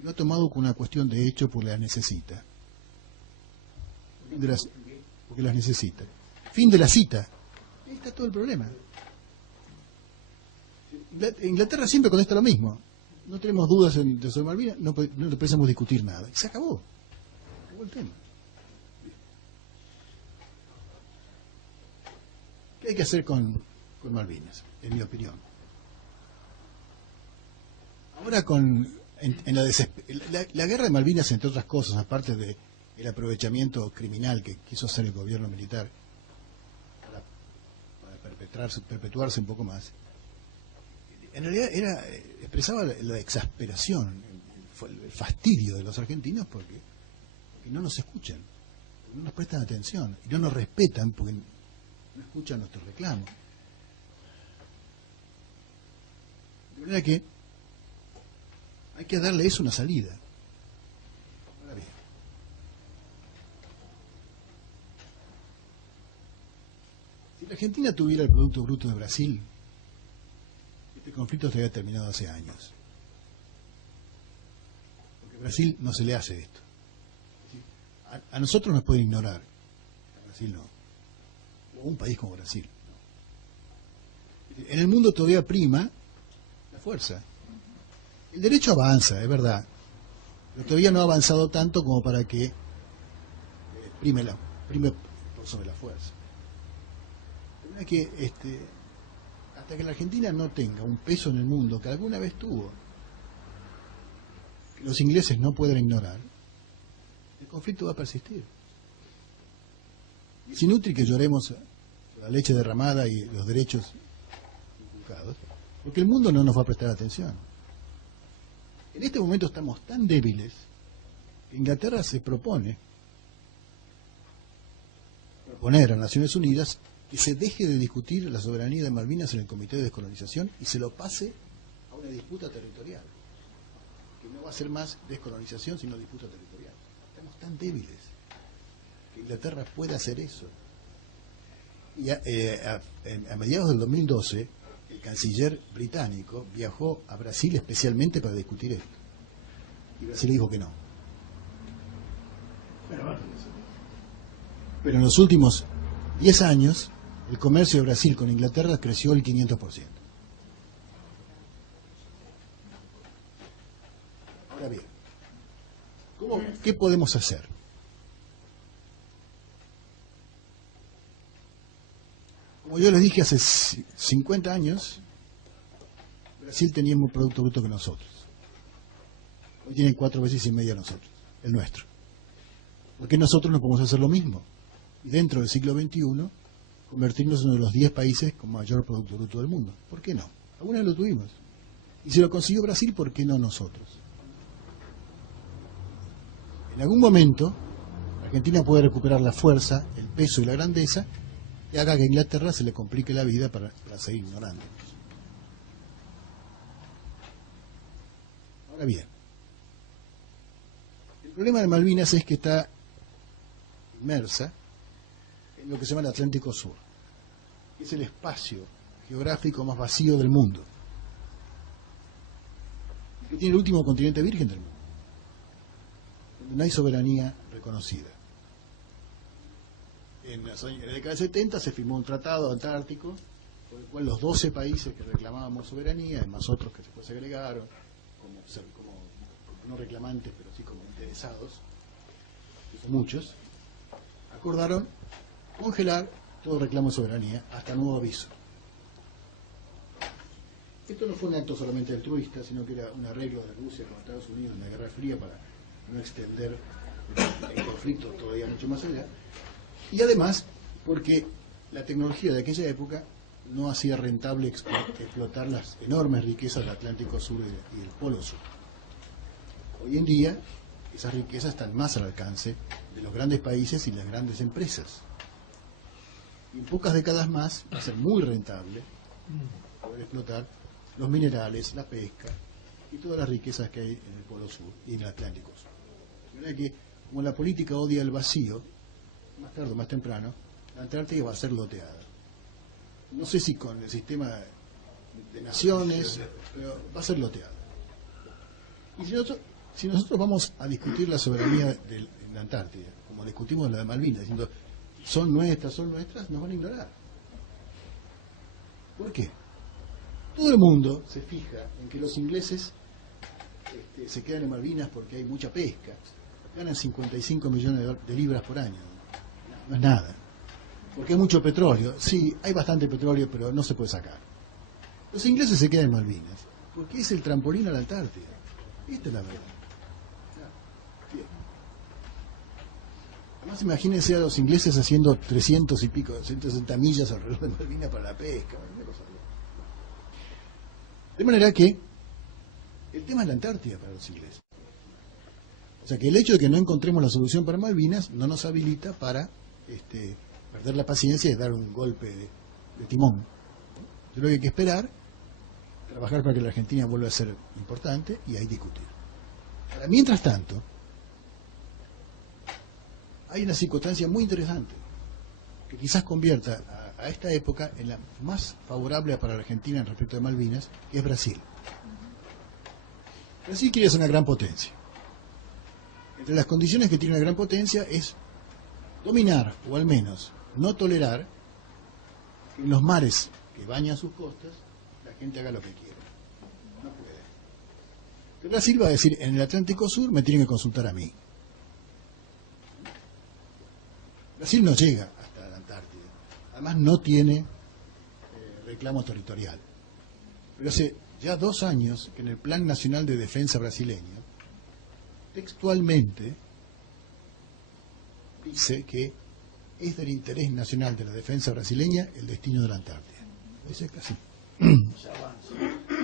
Lo ha tomado como una cuestión de hecho porque las necesita. Porque las necesita. Fin de la cita. Ahí está todo el problema. Inglaterra siempre contesta lo mismo. No tenemos dudas sobre Malvinas, no pensamos discutir nada. Y se acabó. Acabó el tema. ¿Qué hay que hacer con Malvinas? En mi opinión. Ahora la guerra de Malvinas, entre otras cosas, aparte del aprovechamiento criminal que quiso hacer el gobierno militar para perpetuarse un poco más, en realidad expresaba la exasperación, el fastidio de los argentinos porque no nos escuchan, no nos prestan atención, y no nos respetan porque no escuchan nuestros reclamos. De manera que hay que darle eso una salida. Ahora bien, si la Argentina tuviera el Producto Bruto de Brasil, este conflicto se había terminado hace años. Porque a Brasil no se le hace esto. A nosotros nos pueden ignorar, a Brasil no. O un país como Brasil. No. En el mundo todavía prima la fuerza. El derecho avanza, es verdad, pero todavía no ha avanzado tanto como para que prime por sobre la fuerza. Es que hasta que la Argentina no tenga un peso en el mundo que alguna vez tuvo, que los ingleses no pueden ignorar, el conflicto va a persistir. Es inútil que lloremos la leche derramada y los derechos inculcados, porque el mundo no nos va a prestar atención. En este momento estamos tan débiles que Inglaterra se proponer a Naciones Unidas que se deje de discutir la soberanía de Malvinas en el Comité de Descolonización y se lo pase a una disputa territorial, que no va a ser más descolonización sino disputa territorial. Estamos tan débiles que Inglaterra puede hacer eso. Y a mediados del 2012 el canciller británico viajó a Brasil especialmente para discutir esto, y Brasil dijo que no. Pero en los últimos 10 años el comercio de Brasil con Inglaterra creció el 500%. Ahora bien, ¿qué podemos hacer? Como yo les dije hace 50 años, Brasil tenía más Producto Bruto que nosotros. Hoy tienen 4 veces y media nosotros, el nuestro. ¿Por qué nosotros no podemos hacer lo mismo? Y dentro del siglo XXI, convertirnos en uno de los 10 países con mayor Producto Bruto del mundo. ¿Por qué no? Alguna vez lo tuvimos. Y si lo consiguió Brasil, ¿por qué no nosotros? En algún momento, Argentina puede recuperar la fuerza, el peso y la grandeza y haga que a Inglaterra se le complique la vida para seguir ignorando. Ahora bien, el problema de Malvinas es que está inmersa en lo que se llama el Atlántico Sur, que es el espacio geográfico más vacío del mundo, que tiene el último continente virgen del mundo, donde no hay soberanía reconocida. En la década de 70 se firmó un tratado antártico por el cual los 12 países que reclamábamos soberanía, además otros que después se agregaron como no reclamantes pero sí como interesados, que son muchos, acordaron congelar todo reclamo de soberanía hasta nuevo aviso. Esto no fue un acto solamente altruista, sino que era un arreglo de Rusia con Estados Unidos en la Guerra Fría para no extender el conflicto todavía mucho más allá. Y además, porque la tecnología de aquella época no hacía rentable explotar las enormes riquezas del Atlántico Sur y del Polo Sur. Hoy en día, esas riquezas están más al alcance de los grandes países y las grandes empresas. Y en pocas décadas más va a ser muy rentable poder explotar los minerales, la pesca y todas las riquezas que hay en el Polo Sur y en el Atlántico Sur. De manera que, como la política odia el vacío, más tarde o más temprano, la Antártida va a ser loteada. No sé si con el sistema de naciones, pero va a ser loteada. Y si nosotros vamos a discutir la soberanía en la Antártida, como discutimos la de Malvinas, diciendo son nuestras, nos van a ignorar. ¿Por qué? Todo el mundo se fija en que los ingleses se quedan en Malvinas porque hay mucha pesca. Ganan 55 millones de libras por año. No es nada. Porque hay mucho petróleo. Sí, hay bastante petróleo, pero no se puede sacar. Los ingleses se quedan en Malvinas porque es el trampolín a la Antártida. Esta es la verdad. Bien. Además, imagínense a los ingleses haciendo 300 y pico, 160 millas alrededor de Malvinas para la pesca. De manera que el tema es la Antártida para los ingleses. O sea que el hecho de que no encontremos la solución para Malvinas no nos habilita para perder la paciencia y dar un golpe de timón. Yo creo que hay que esperar, trabajar para que la Argentina vuelva a ser importante y ahí discutir. Ahora, mientras tanto, hay una circunstancia muy interesante que quizás convierta a esta época en la más favorable para la Argentina en respecto de Malvinas, que es Brasil. Brasil quiere ser una gran potencia. Entre las condiciones que tiene una gran potencia es dominar, o al menos no tolerar, que en los mares que bañan sus costas la gente haga lo que quiera. No puede. Pero Brasil va a decir, en el Atlántico Sur me tienen que consultar a mí. Brasil no llega hasta la Antártida. Además no tiene reclamo territorial. Pero hace ya 2 años que en el Plan Nacional de Defensa brasileño, textualmente, dice que es del interés nacional de la defensa brasileña el destino de la Antártida. Dice casi. Ya avanza.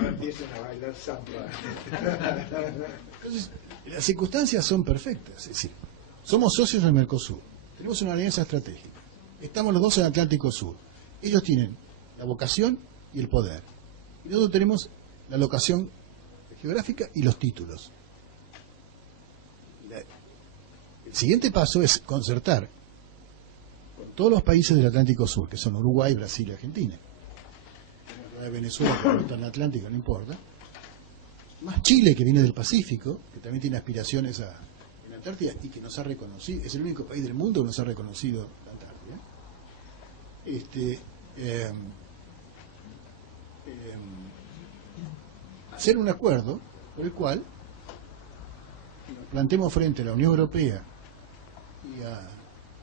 No empiecen a bailar samba. Entonces, las circunstancias son perfectas. Es decir, somos socios del Mercosur, tenemos una alianza estratégica, estamos los dos en el Atlántico Sur. Ellos tienen la vocación y el poder. Y nosotros tenemos la locación geográfica y los títulos. El siguiente paso es concertar con todos los países del Atlántico Sur, que son Uruguay, Brasil y Argentina. Venezuela, que no está en el Atlántico, no importa. Más Chile, que viene del Pacífico, que también tiene aspiraciones en la Antártida y que nos ha reconocido, es el único país del mundo que nos ha reconocido la Antártida. Hacer un acuerdo por el cual nos plantemos frente a la Unión Europea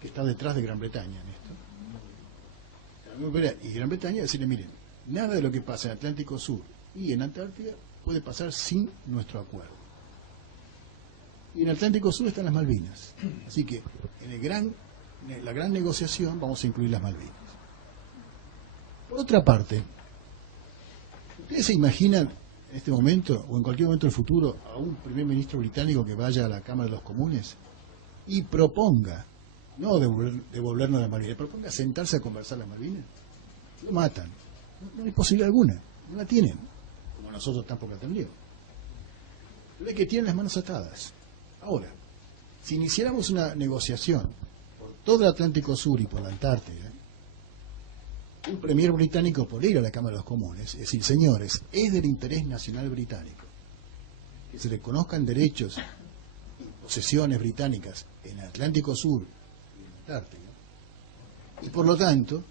que está detrás de Gran Bretaña en esto. La Unión Europea y Gran Bretaña, decirle, miren, nada de lo que pasa en Atlántico Sur y en Antártida puede pasar sin nuestro acuerdo. Y en Atlántico Sur están las Malvinas. Así que en la gran negociación vamos a incluir las Malvinas. Por otra parte, ¿ustedes se imaginan en este momento o en cualquier momento del futuro a un primer ministro británico que vaya a la Cámara de los Comunes y proponga, no devolvernos las Malvinas, proponga sentarse a conversar las Malvinas? Lo matan. No hay posibilidad alguna, no la tienen, como nosotros tampoco la tendríamos. Pero es que tienen las manos atadas. Ahora, si iniciáramos una negociación por todo el Atlántico Sur y por la Antártida, un premier británico podría ir a la Cámara de los Comunes, es decir, señores, es del interés nacional británico que se le conozcan derechos y posesiones británicas en el Atlántico Sur y en la Antártida, y por lo tanto,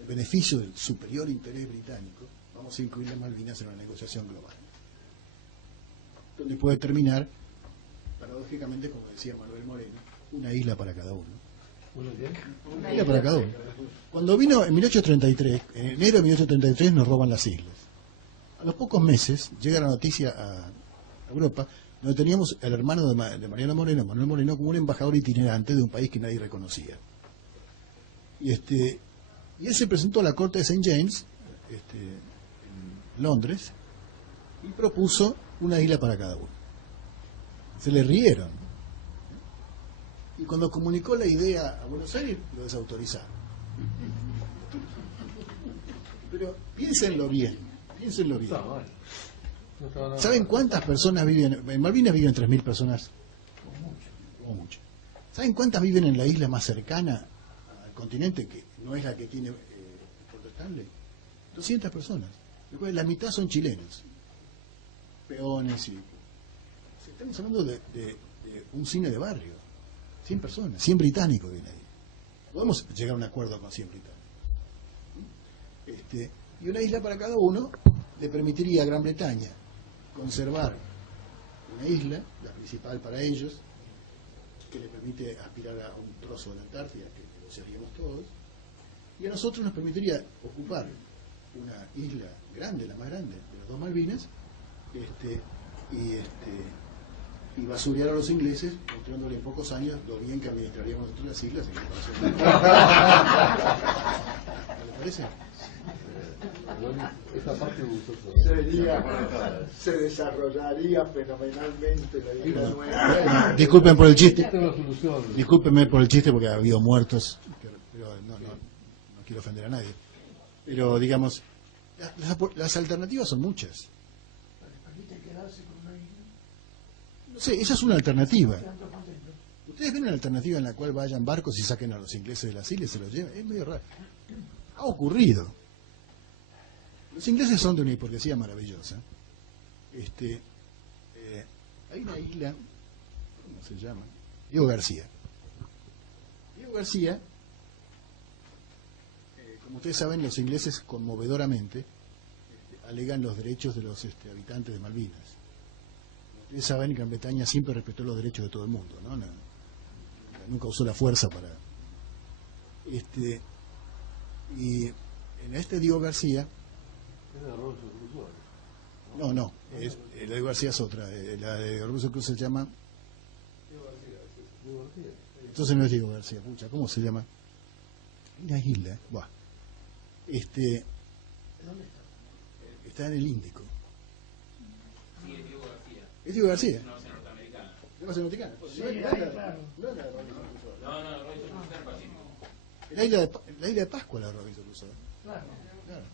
el beneficio del superior interés británico, vamos a incluir las Malvinas en una negociación global, donde puede terminar, paradójicamente, como decía Manuel Moreno, una isla para cada uno. Una isla para cada uno. Cuando vino en 1833, en enero de 1833 nos roban las islas. A los pocos meses llega la noticia a Europa, donde teníamos el hermano de Mariano Moreno, Manuel Moreno, como un embajador itinerante de un país que nadie reconocía. Y él se presentó a la corte de St. James, en Londres, y propuso una isla para cada uno. Se le rieron. Y cuando comunicó la idea a Buenos Aires, lo desautorizaron. Pero piénsenlo bien, piénsenlo bien. ¿Saben cuántas personas viven? En Malvinas viven 3.000 personas, como mucho. ¿Saben cuántas viven en la isla más cercana al continente, que no es la que tiene Puerto Estable? 200 personas. La mitad son chilenos, peones y... Estamos hablando de un cine de barrio. 100 personas, 100 británicos vienen ahí. Podemos llegar a un acuerdo con 100 británicos. Y una isla para cada uno le permitiría a Gran Bretaña conservar una isla, la principal para ellos, que le permite aspirar a un trozo de la Antártida, que negociaríamos todos, y a nosotros nos permitiría ocupar una isla grande, la más grande de las dos Malvinas, y basurear a los ingleses, mostrándole en pocos años lo bien que administraríamos nosotros las islas en comparación. ¿No le parece? Esta parte se desarrollaría fenomenalmente la isla nueva. Disculpen por el chiste. Discúlpenme por el chiste porque ha habido muertos, pero no quiero ofender a nadie. Pero digamos, las alternativas son muchas. No sé, esa es una alternativa. ¿Ustedes ven una alternativa en la cual vayan barcos y saquen a los ingleses de las islas y se los lleven? Es medio raro. Ha ocurrido. Los ingleses son de una hipocresía maravillosa. Hay una isla, ¿cómo se llama? Diego García. Diego García, como ustedes saben, los ingleses conmovedoramente alegan los derechos de los habitantes de Malvinas. Ustedes saben que Gran Bretaña siempre respetó los derechos de todo el mundo, ¿no? Nunca usó la fuerza para... y en este Diego García, Es de Robinson Crusoe. no, la de Diego García es otra, la de Robinson Crusoe se llama, Diego García. entonces no es Diego García, pucha, ¿cómo se llama? Una isla, buah. ¿Dónde está? Está en el Índico. Sí, es Diego García. ¿Es Diego García? No, es norteamericano. ¿Es base norteamericana? Sí, ahí, claro. No es la de Robinson Crusoe. No, Robinson Crusoe está en el Pacífico. La isla de Pascua, la de Robinson Crusoe. Claro. Claro.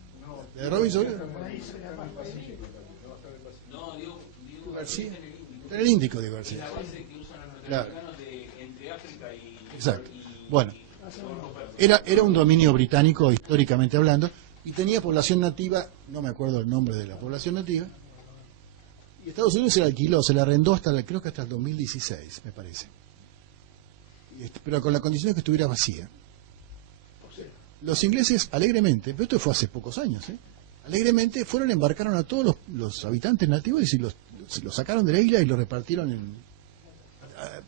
La de Robinson Por ahí se llama Pacífico. No, Diego García. está en el Índico. Está en el Índico, Diego Es García. la base que usan los Claro. norteamericanos entre África y... Exacto. y- Bueno, y- era un dominio británico históricamente hablando y tenía población nativa, no me acuerdo el nombre de la población nativa, y Estados Unidos se la alquiló, se la arrendó creo que hasta el 2016, me parece. Pero con la condición de que estuviera vacía. Los ingleses alegremente, pero esto fue hace pocos años, alegremente embarcaron a todos los habitantes nativos y los sacaron de la isla y los repartieron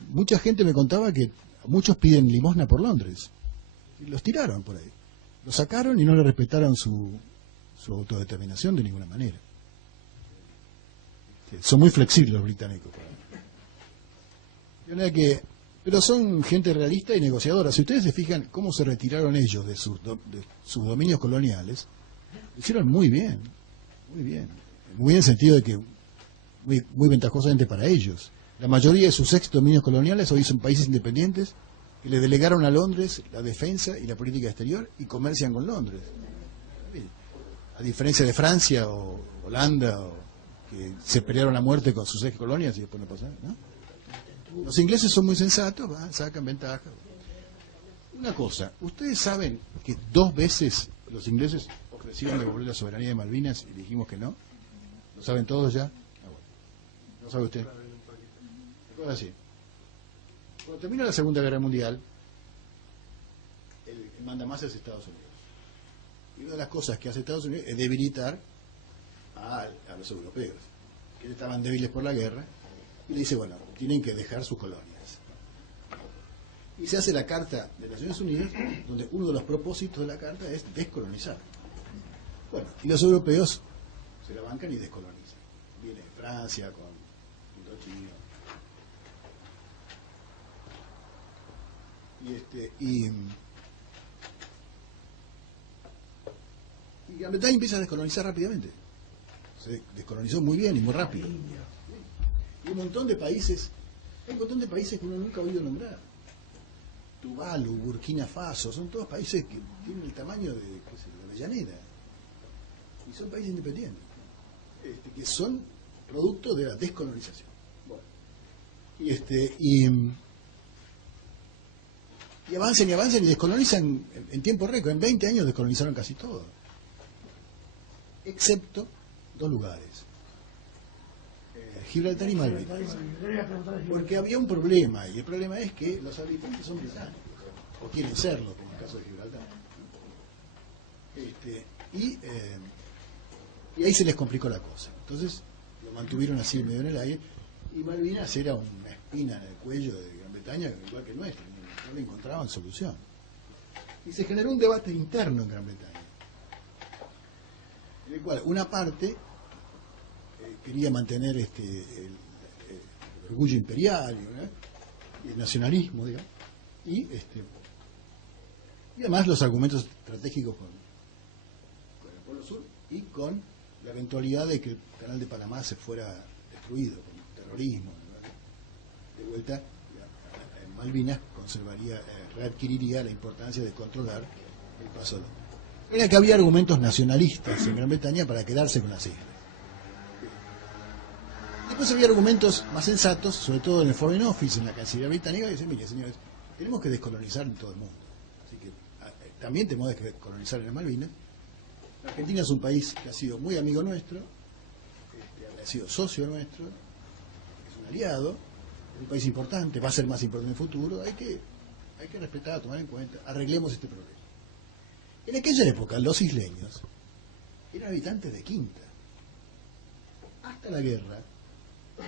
mucha gente me contaba que muchos piden limosna por Londres. Y los tiraron por ahí. Los sacaron y no le respetaron su autodeterminación de ninguna manera. Son muy flexibles los británicos. De manera que, pero son gente realista y negociadora. Si ustedes se fijan cómo se retiraron ellos de sus dominios coloniales, lo hicieron muy bien. Muy bien. Muy bien en el sentido de que muy ventajosamente para ellos. La mayoría de sus ex dominios coloniales hoy son países independientes que le delegaron a Londres la defensa y la política exterior y comercian con Londres. A diferencia de Francia o Holanda, que se pelearon a muerte con sus ex colonias y después no pasa nada, ¿no? Los ingleses son muy sensatos, sacan ventaja. Una cosa, ustedes saben que 2 veces los ingleses ofrecieron devolver la soberanía de Malvinas y dijimos que no. ¿Lo saben todos ya? ¿No sabe usted? Así. Cuando termina la Segunda Guerra Mundial, el mandamás es Estados Unidos. Y una de las cosas que hace Estados Unidos es debilitar a los europeos, que estaban débiles por la guerra, y le dice, bueno, tienen que dejar sus colonias. Y se hace la Carta de Naciones Unidas, donde uno de los propósitos de la Carta es descolonizar. Bueno, y los europeos se la bancan y descolonizan. Viene Francia con Indochina. Y Gran Bretaña empieza a descolonizar rápidamente. Se descolonizó muy bien y muy rápido. Y un montón de países, hay un montón de países que uno nunca ha oído nombrar. Tuvalu, Burkina Faso, son todos países que tienen el tamaño de Avellaneda. Y son países independientes, que son producto de la descolonización. Bueno. Y avanzan y descolonizan en tiempo récord. En 20 años descolonizaron casi todo. Excepto 2 lugares. Gibraltar y Malvinas. Porque había un problema, y el problema es que los habitantes son británicos, o quieren serlo, como en el caso de Gibraltar. Y ahí se les complicó la cosa. Entonces lo mantuvieron así medio en el aire, y Malvinas era una espina en el cuello de Gran Bretaña, igual que nuestra, no le encontraban solución. Y se generó un debate interno en Gran Bretaña, en el cual una parte quería mantener el orgullo imperial y el nacionalismo, digamos, y además los argumentos estratégicos con el Polo Sur y con la eventualidad de que el Canal de Panamá se fuera destruido con terrorismo. De vuelta, Malvinas readquiriría la importancia de controlar el paso de... Era que había argumentos nacionalistas en Gran Bretaña para quedarse con las islas. Después había argumentos más sensatos, sobre todo en el Foreign Office, en la Cancillería británica, que dicen, mire señores, tenemos que descolonizar en todo el mundo. Así que también tenemos que descolonizar en las Malvinas. Argentina es un país que ha sido muy amigo nuestro, ha sido socio nuestro, es un aliado, es un país importante, va a ser más importante en el futuro, hay que respetar, tomar en cuenta, arreglemos este problema. En aquella época los isleños eran habitantes de quinta. Hasta la guerra,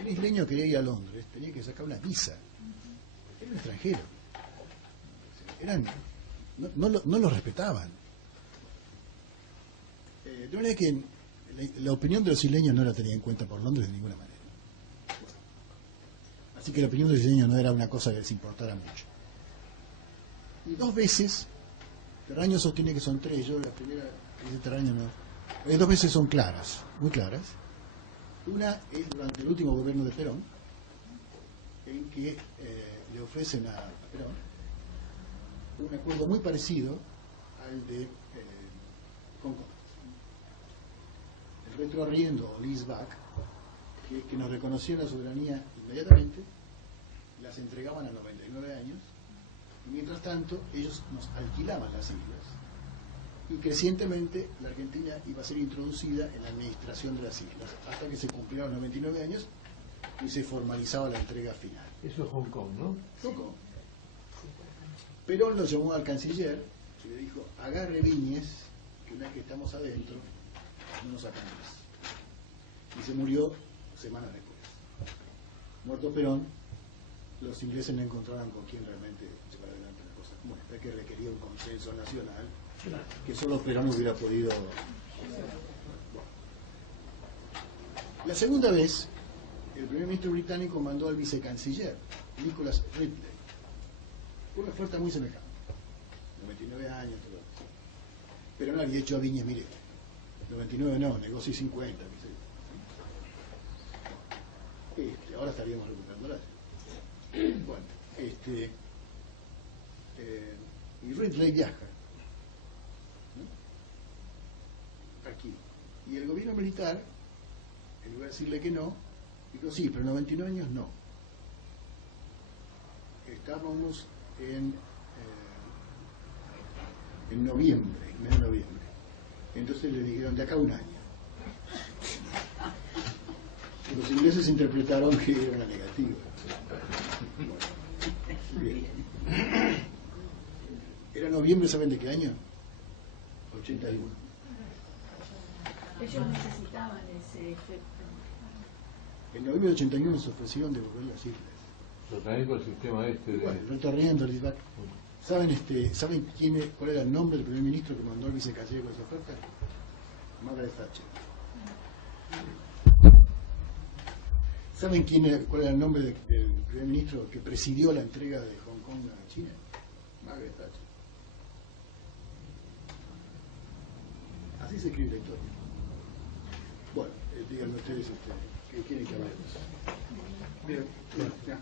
un isleño quería ir a Londres, tenía que sacar una visa. Era un extranjero. No lo respetaban. De manera que la opinión de los isleños no era tenida en cuenta por Londres de ninguna manera. Así que la opinión de los isleños no era una cosa que les importara mucho. Y 2 veces, Terraño sostiene que son 3, yo la primera dice Terraño no. 2 veces son claras, muy claras. Una es durante el último gobierno de Perón, en que le ofrecen a Perón un acuerdo muy parecido al de Hong Kong. El retroarriendo o leaseback, que nos reconocían la soberanía inmediatamente, las entregaban a 99 años, y mientras tanto ellos nos alquilaban las islas, y crecientemente la Argentina iba a ser introducida en la administración de las islas, hasta que se cumplieron 99 años y se formalizaba la entrega final. Eso es Hong Kong, ¿no? Hong Kong. Perón lo llamó al canciller y le dijo: agarre Viñes, que una vez que estamos adentro, no nos sacan más. Y se murió semanas después. Muerto Perón, los ingleses no encontraron con quién realmente llevar adelante la cosa. Bueno, esta que requería un consenso nacional que solo Perón hubiera podido. Bueno. La segunda vez, el primer ministro británico mandó al vicecanciller, Nicholas Ridley, una oferta muy semejante, 99 años, todo. Perón había hecho a Viñes: mire, 99 no, negocie 50, ahora estaríamos recuperándola. Bueno, y Ridley viaja, ¿no? Aquí. Y el gobierno militar, en lugar de decirle que no, dijo: sí, pero 99 años no. Estábamos en noviembre, en mes de noviembre. Entonces le dijeron: de acá a un año. Y los ingleses interpretaron que era una negativa. Bueno, bien. Era noviembre, ¿saben de qué año? 81. Ellos necesitaban ese efecto. En noviembre de 81 se ofrecieron devolver las islas. Pero también con el sistema este de... Bueno, retorriendo el leaseback. ¿Saben cuál era el nombre del primer ministro que mandó al vicecanciller con esa oferta? Margaret Thatcher. ¿Saben cuál era el nombre del primer ministro que presidió la entrega de Hong Kong a China? Margaret Thatcher. Así se escribe la historia. Bueno, díganme ustedes ¿qué quieren que hablemos? Bien, ya.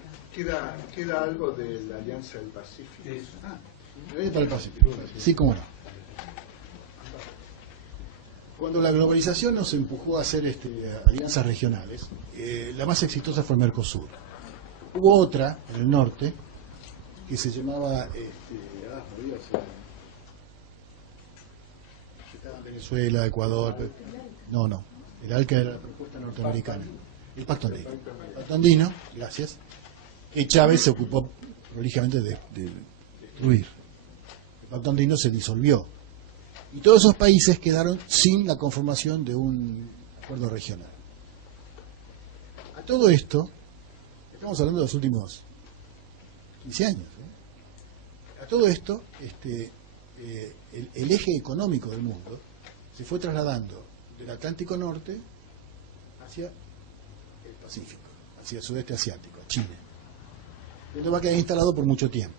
Queda algo de la Alianza del Pacífico. La Alianza del Pacífico. Sí, cómo no. Cuando la globalización nos empujó a hacer alianzas regionales, la más exitosa fue el Mercosur. Hubo otra en el norte que se llamaba estaba en Venezuela, Ecuador. No, el ALCA era la propuesta norteamericana. El Pacto Andino. El Pacto Andino, gracias. Que Chávez se ocupó prolijamente de destruir. El Pacto Andino se disolvió. Y todos esos países quedaron sin la conformación de un acuerdo regional. A todo esto, estamos hablando de los últimos 15 años. A todo esto, el eje económico del mundo se fue trasladando del Atlántico Norte hacia el Pacífico, hacia el sudeste asiático, a Chile. Esto va a quedar instalado por mucho tiempo.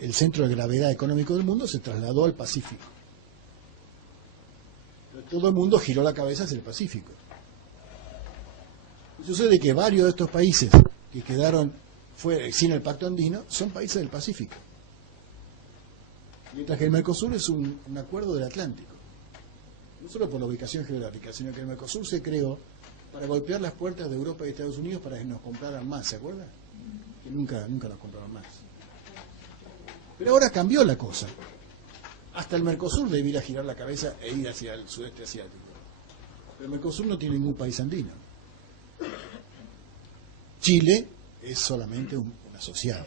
El centro de gravedad económico del mundo se trasladó al Pacífico. Todo el mundo giró la cabeza hacia el Pacífico. Y sucede que varios de estos países que quedaron sin el Pacto Andino son países del Pacífico. Mientras que el Mercosur es un acuerdo del Atlántico. No solo por la ubicación geográfica, sino que el Mercosur se creó para golpear las puertas de Europa y Estados Unidos para que nos compraran más, ¿se acuerdan? Que nunca nos compraron más. Pero ahora cambió la cosa. Hasta el Mercosur debiera girar la cabeza e ir hacia el sudeste asiático. Pero el Mercosur no tiene ningún país andino. Chile es solamente un asociado.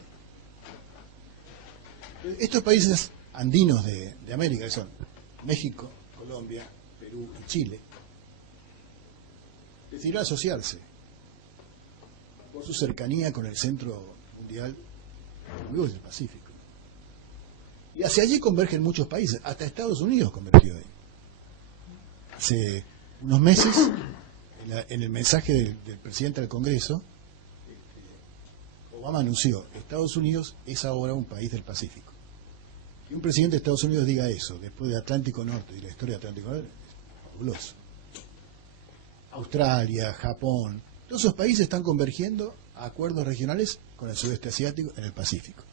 Estos países andinos de América, que son México, Colombia, Perú y Chile, decidieron asociarse por su cercanía con el centro mundial del Pacífico. Y hacia allí convergen muchos países, hasta Estados Unidos convergió ahí. Hace unos meses, en el mensaje del presidente del Congreso, Obama anunció: Estados Unidos es ahora un país del Pacífico. Que un presidente de Estados Unidos diga eso después de Atlántico Norte y la historia de Atlántico Norte es fabuloso. Australia, Japón, todos esos países están convergiendo a acuerdos regionales con el sudeste asiático en el Pacífico.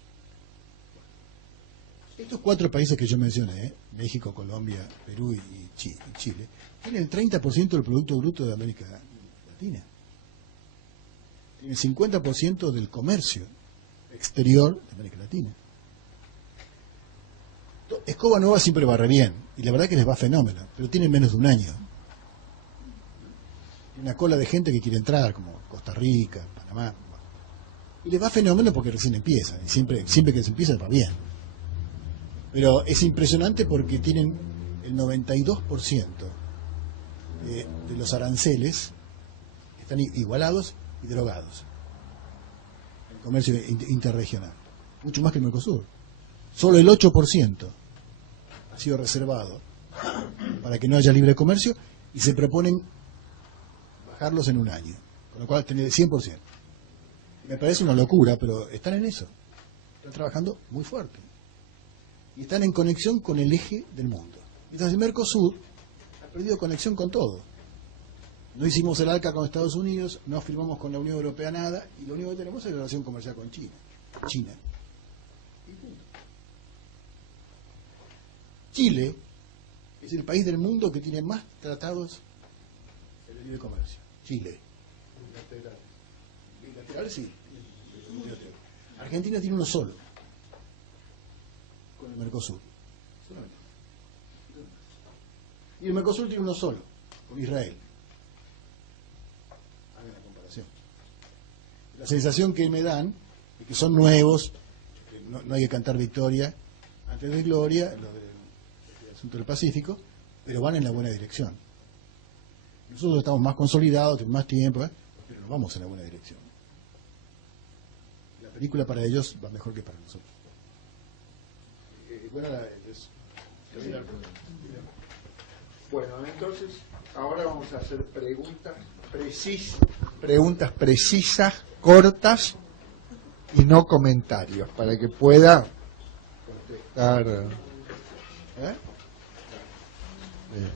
Estos 4 países que yo mencioné, México, Colombia, Perú y Chile, tienen el 30% del Producto Bruto de América Latina. Tienen el 50% del comercio exterior de América Latina. Escoba Nueva siempre barre bien, y la verdad que les va fenómeno, pero tienen menos de un año. Una cola de gente que quiere entrar, como Costa Rica, Panamá, y les va fenómeno porque recién empiezan, y siempre que se empieza va bien. Pero es impresionante porque tienen el 92% de los aranceles están igualados y derogados en el comercio interregional, mucho más que el Mercosur. Solo el 8% ha sido reservado para que no haya libre comercio y se proponen bajarlos en un año, con lo cual tener el 100%. Me parece una locura, pero están en eso. Están trabajando muy fuerte. Y están en conexión con el eje del mundo. Mientras el Mercosur ha perdido conexión con todo. No hicimos el ALCA con Estados Unidos, no firmamos con la Unión Europea nada, y lo único que tenemos es la relación comercial con China. Y punto. Chile es el país del mundo que tiene más tratados de libre comercio. Chile. Bilateral, sí. Argentina tiene uno solo, con el Mercosur. Solamente. Y el Mercosur tiene uno solo, con Israel. Hagan la comparación. La sensación que me dan es que son nuevos, que no hay que cantar victoria antes de gloria, lo del asunto del Pacífico, pero van en la buena dirección. Nosotros estamos más consolidados, tenemos más tiempo, pero nos vamos en la buena dirección. La película para ellos va mejor que para nosotros. Bueno, entonces, ahora vamos a hacer preguntas precisas, cortas y no comentarios, para que pueda contestar.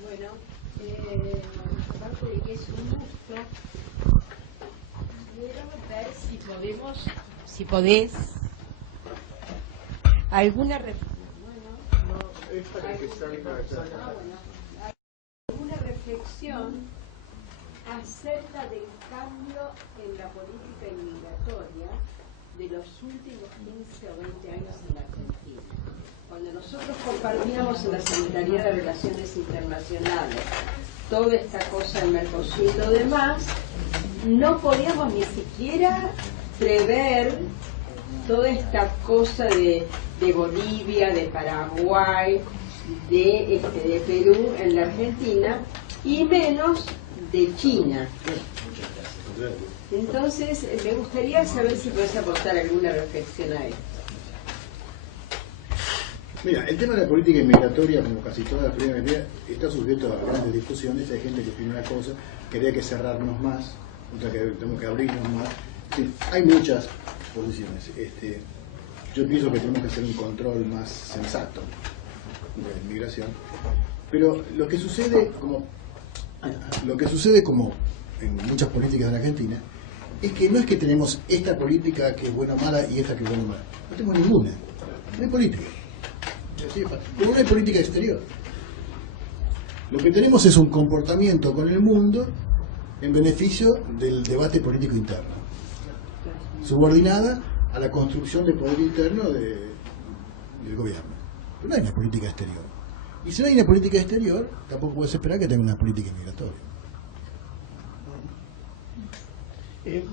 Bueno, aparte de que es un gusto, quiero ver si podés, alguna reflexión acerca del cambio en la política inmigratoria de los últimos 15 o 20 años en la Argentina. Cuando nosotros compartíamos en la Secretaría de Relaciones Internacionales toda esta cosa del Mercosur y lo demás, no podíamos ni siquiera prever toda esta cosa de Bolivia, de Paraguay, de Perú en la Argentina, y menos de China. Entonces, me gustaría saber si puedes aportar alguna reflexión a esto. Mira, el tema de la política inmigratoria, como casi todas las primeras medidas, está sujeto a grandes discusiones. Hay gente que opina una cosa, que había que cerrarnos más, otra que tenemos que abrirnos más. Sí, hay muchas posiciones. Yo pienso que tenemos que hacer un control más sensato de la inmigración. Pero lo que sucede como en muchas políticas de la Argentina es que no es que tenemos esta política que es buena o mala y esta que es buena o mala. No tenemos ninguna. No hay política. Pero no hay política exterior. Lo que tenemos es un comportamiento con el mundo en beneficio del debate político interno, subordinada a la construcción de poder interno del gobierno. Pero no hay una política exterior. Y si no hay una política exterior, tampoco puedes esperar que tenga una política inmigratoria.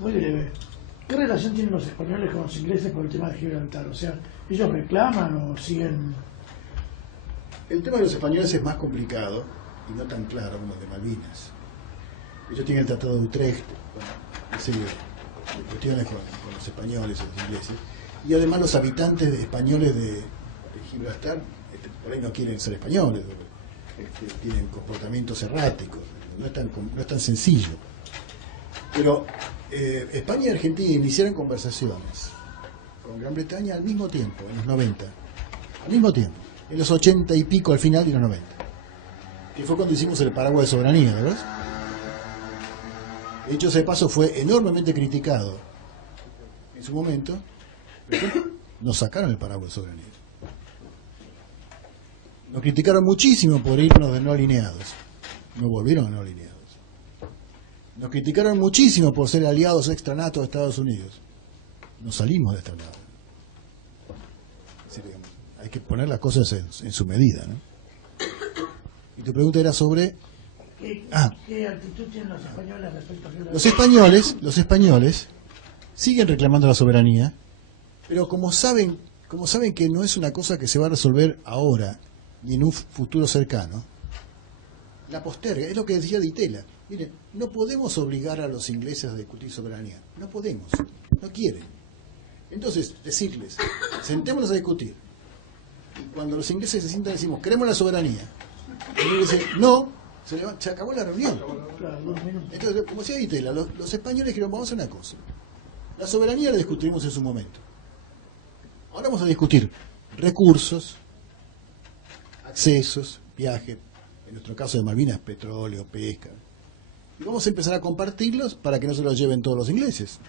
Muy breve. ¿Qué relación tienen los españoles con los ingleses por el tema de Gibraltar? O sea, ¿ellos reclaman o siguen...? El tema de los españoles es más complicado y no tan claro como el de Malvinas. Ellos tienen el Tratado de Utrecht, una serie de cuestiones con los españoles y los ingleses. Y además los habitantes españoles de Gibraltar por ahí no quieren ser españoles. tienen comportamientos erráticos, no es tan sencillo. Pero España y Argentina iniciaron conversaciones con Gran Bretaña al mismo tiempo, en los 90, al mismo tiempo, en los 80 y pico al final de los 90, que fue cuando hicimos el paraguas de soberanía, ¿verdad? De hecho, ese paso fue enormemente criticado en su momento, pero nos sacaron el paraguas de soberanía. Nos criticaron muchísimo por irnos de no alineados, nos volvieron a no alineados. Nos criticaron muchísimo por ser aliados extranatos de Estados Unidos. Nos salimos de extranatos. Hay que poner las cosas en su medida, ¿no? Y tu pregunta era sobre... ¿Qué actitud tienen los españoles respecto a los españoles siguen reclamando la soberanía, pero como saben que no es una cosa que se va a resolver ahora, ni en un futuro cercano, la posterga. Es lo que decía Ditela. Miren, no podemos obligar a los ingleses a discutir soberanía. No podemos. No quieren. Entonces, decirles, sentémonos a discutir. Y cuando los ingleses se sientan, decimos, queremos la soberanía. Y ellos dicen, no, se acabó la reunión. Entonces, como decía Ditela, los españoles dijeron, vamos a hacer una cosa. La soberanía la discutimos en su momento. Ahora vamos a discutir recursos, accesos, viajes, en nuestro caso de Malvinas, petróleo, pesca. Y vamos a empezar a compartirlos para que no se los lleven todos los ingleses.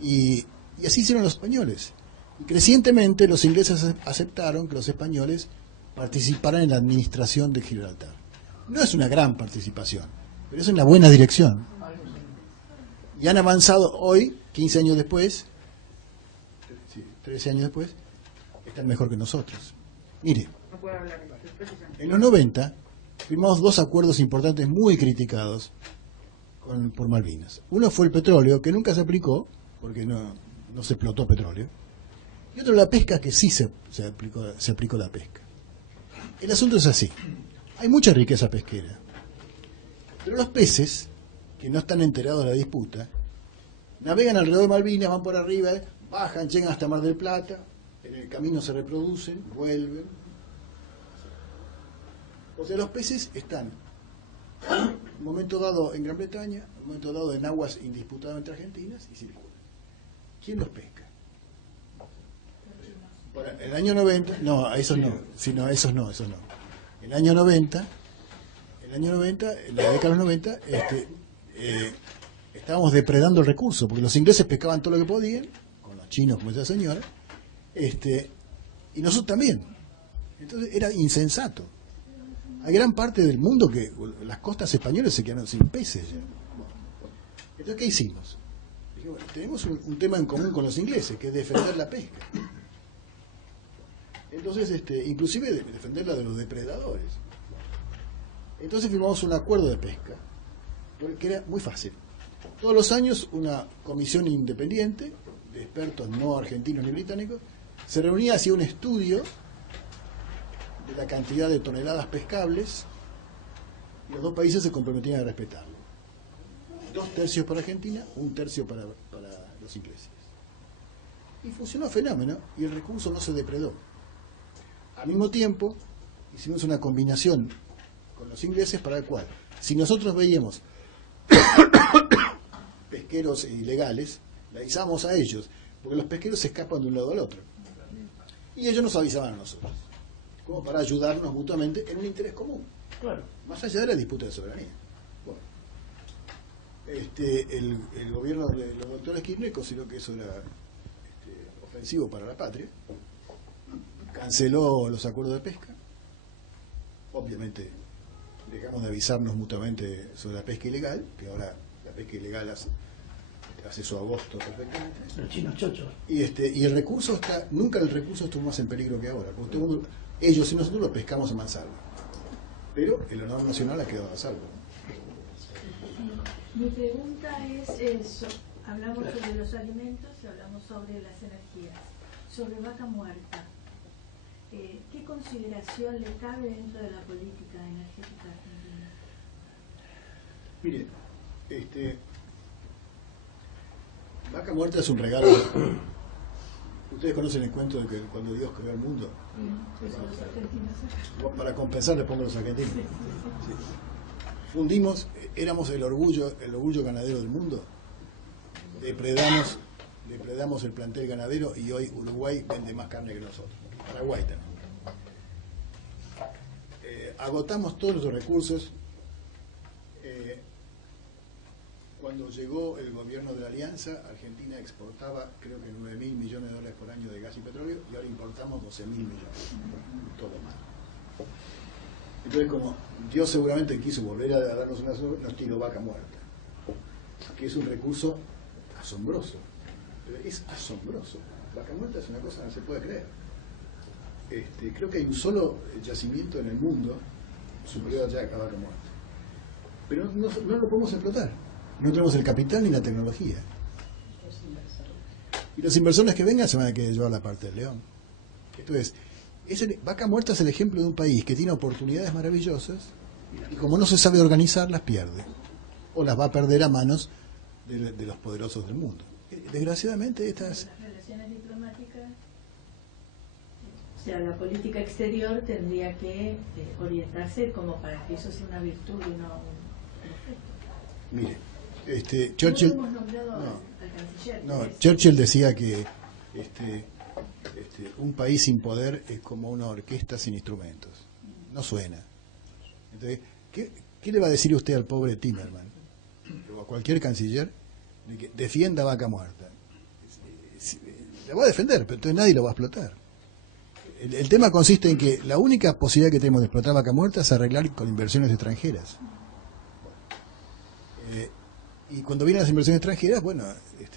Y así hicieron los españoles. Y crecientemente los ingleses aceptaron que los españoles participaran en la administración de Gibraltar. No es una gran participación, pero es en la buena dirección. Y han avanzado hoy, 15 años después, 13 años después, están mejor que nosotros. Mire, en los 90 firmamos dos acuerdos importantes muy criticados por Malvinas. Uno fue el petróleo, que nunca se aplicó, porque no se explotó petróleo. Y otro la pesca, que sí se aplicó la pesca. El asunto es así. Hay mucha riqueza pesquera. Pero los peces, que no están enterados de la disputa, navegan alrededor de Malvinas, van por arriba, bajan, llegan hasta Mar del Plata, en el camino se reproducen, vuelven. O sea, los peces están en un momento dado en Gran Bretaña, en un momento dado en aguas indisputadamente argentinas y circulan. ¿Quién los pesca? Bueno, el año 90, no, a esos no, sino a esos no. El año 90, en la década de los 90, estábamos depredando el recurso, porque los ingleses pescaban todo lo que podían, con los chinos como esa señora, y nosotros también. Entonces era insensato. Hay gran parte del mundo que las costas españolas se quedaron sin peces. Entonces, ¿qué hicimos? Dijimos, bueno, tenemos un tema en común con los ingleses, que es defender la pesca. Entonces, inclusive defenderla de los depredadores. Entonces firmamos un acuerdo de pesca, que era muy fácil. Todos los años una comisión independiente, de expertos no argentinos ni británicos, se reunía, hacía un estudio de la cantidad de toneladas pescables, y los dos países se comprometían a respetarlo. 2/3 para Argentina, 1/3 para los ingleses. Y funcionó fenómeno, y el recurso no se depredó. Al mismo tiempo, hicimos una combinación con los ingleses para el cual, si nosotros veíamos pesqueros ilegales, le avisamos a ellos, porque los pesqueros se escapan de un lado al otro. Y ellos nos avisaban a nosotros, como para ayudarnos mutuamente en un interés común. Claro. Más allá de la disputa de soberanía. Bueno, el gobierno de los doctores Kirchner consideró que eso era ofensivo para la patria, canceló los acuerdos de pesca. Obviamente dejamos de avisarnos mutuamente sobre la pesca ilegal, que ahora la pesca ilegal hace su agosto perfectamente. Los chinos chochos. Y el recurso nunca el recurso estuvo más en peligro que ahora, porque ellos y nosotros lo pescamos a mansalva, pero el honor nacional ha quedado a salvo. Mi pregunta es eso. Hablamos sobre los alimentos y hablamos sobre las energías. Sobre Vaca Muerta, ¿qué consideración le cabe dentro de la política energética argentina? Mire, Vaca Muerta es un regalo. Ustedes conocen el cuento de que cuando Dios creó el mundo, Eso los argentinos. para compensar les pongo los argentinos. Sí. Fundimos, éramos el orgullo ganadero del mundo. Depredamos el plantel ganadero y hoy Uruguay vende más carne que nosotros. Paraguay también. Agotamos todos nuestros recursos. Cuando llegó el gobierno de la Alianza, Argentina exportaba creo que 9.000 millones de dólares por año de gas y petróleo y ahora importamos 12.000 millones. Todo mal. Entonces, como Dios seguramente quiso volver a darnos una sola, nos tiró vaca muerta, que es un recurso asombroso. Pero es asombroso. Vaca muerta es una cosa que no se puede creer. Creo que hay un solo yacimiento en el mundo superior a vaca muerta. Pero no lo podemos explotar. No tenemos el capital ni la tecnología. Y los inversores que vengan se van a querer llevar la parte del león. Entonces, vaca muerta es el ejemplo de un país que tiene oportunidades maravillosas y como no se sabe organizar, las pierde. O las va a perder a manos de los poderosos del mundo. Desgraciadamente, estas... Las relaciones diplomáticas, o sea, la política exterior tendría que orientarse como para que eso sea una virtud y no un defecto. Mire, Churchill... No hemos nombrado al canciller. No, Churchill decía que un país sin poder es como una orquesta sin instrumentos. No suena. Entonces, ¿qué le va a decir usted al pobre Timerman? O a cualquier canciller de que defienda vaca muerta. La va a defender, pero entonces nadie lo va a explotar. El tema consiste en que la única posibilidad que tenemos de explotar vaca muerta es arreglar con inversiones extranjeras. Y cuando vienen las inversiones extranjeras, bueno,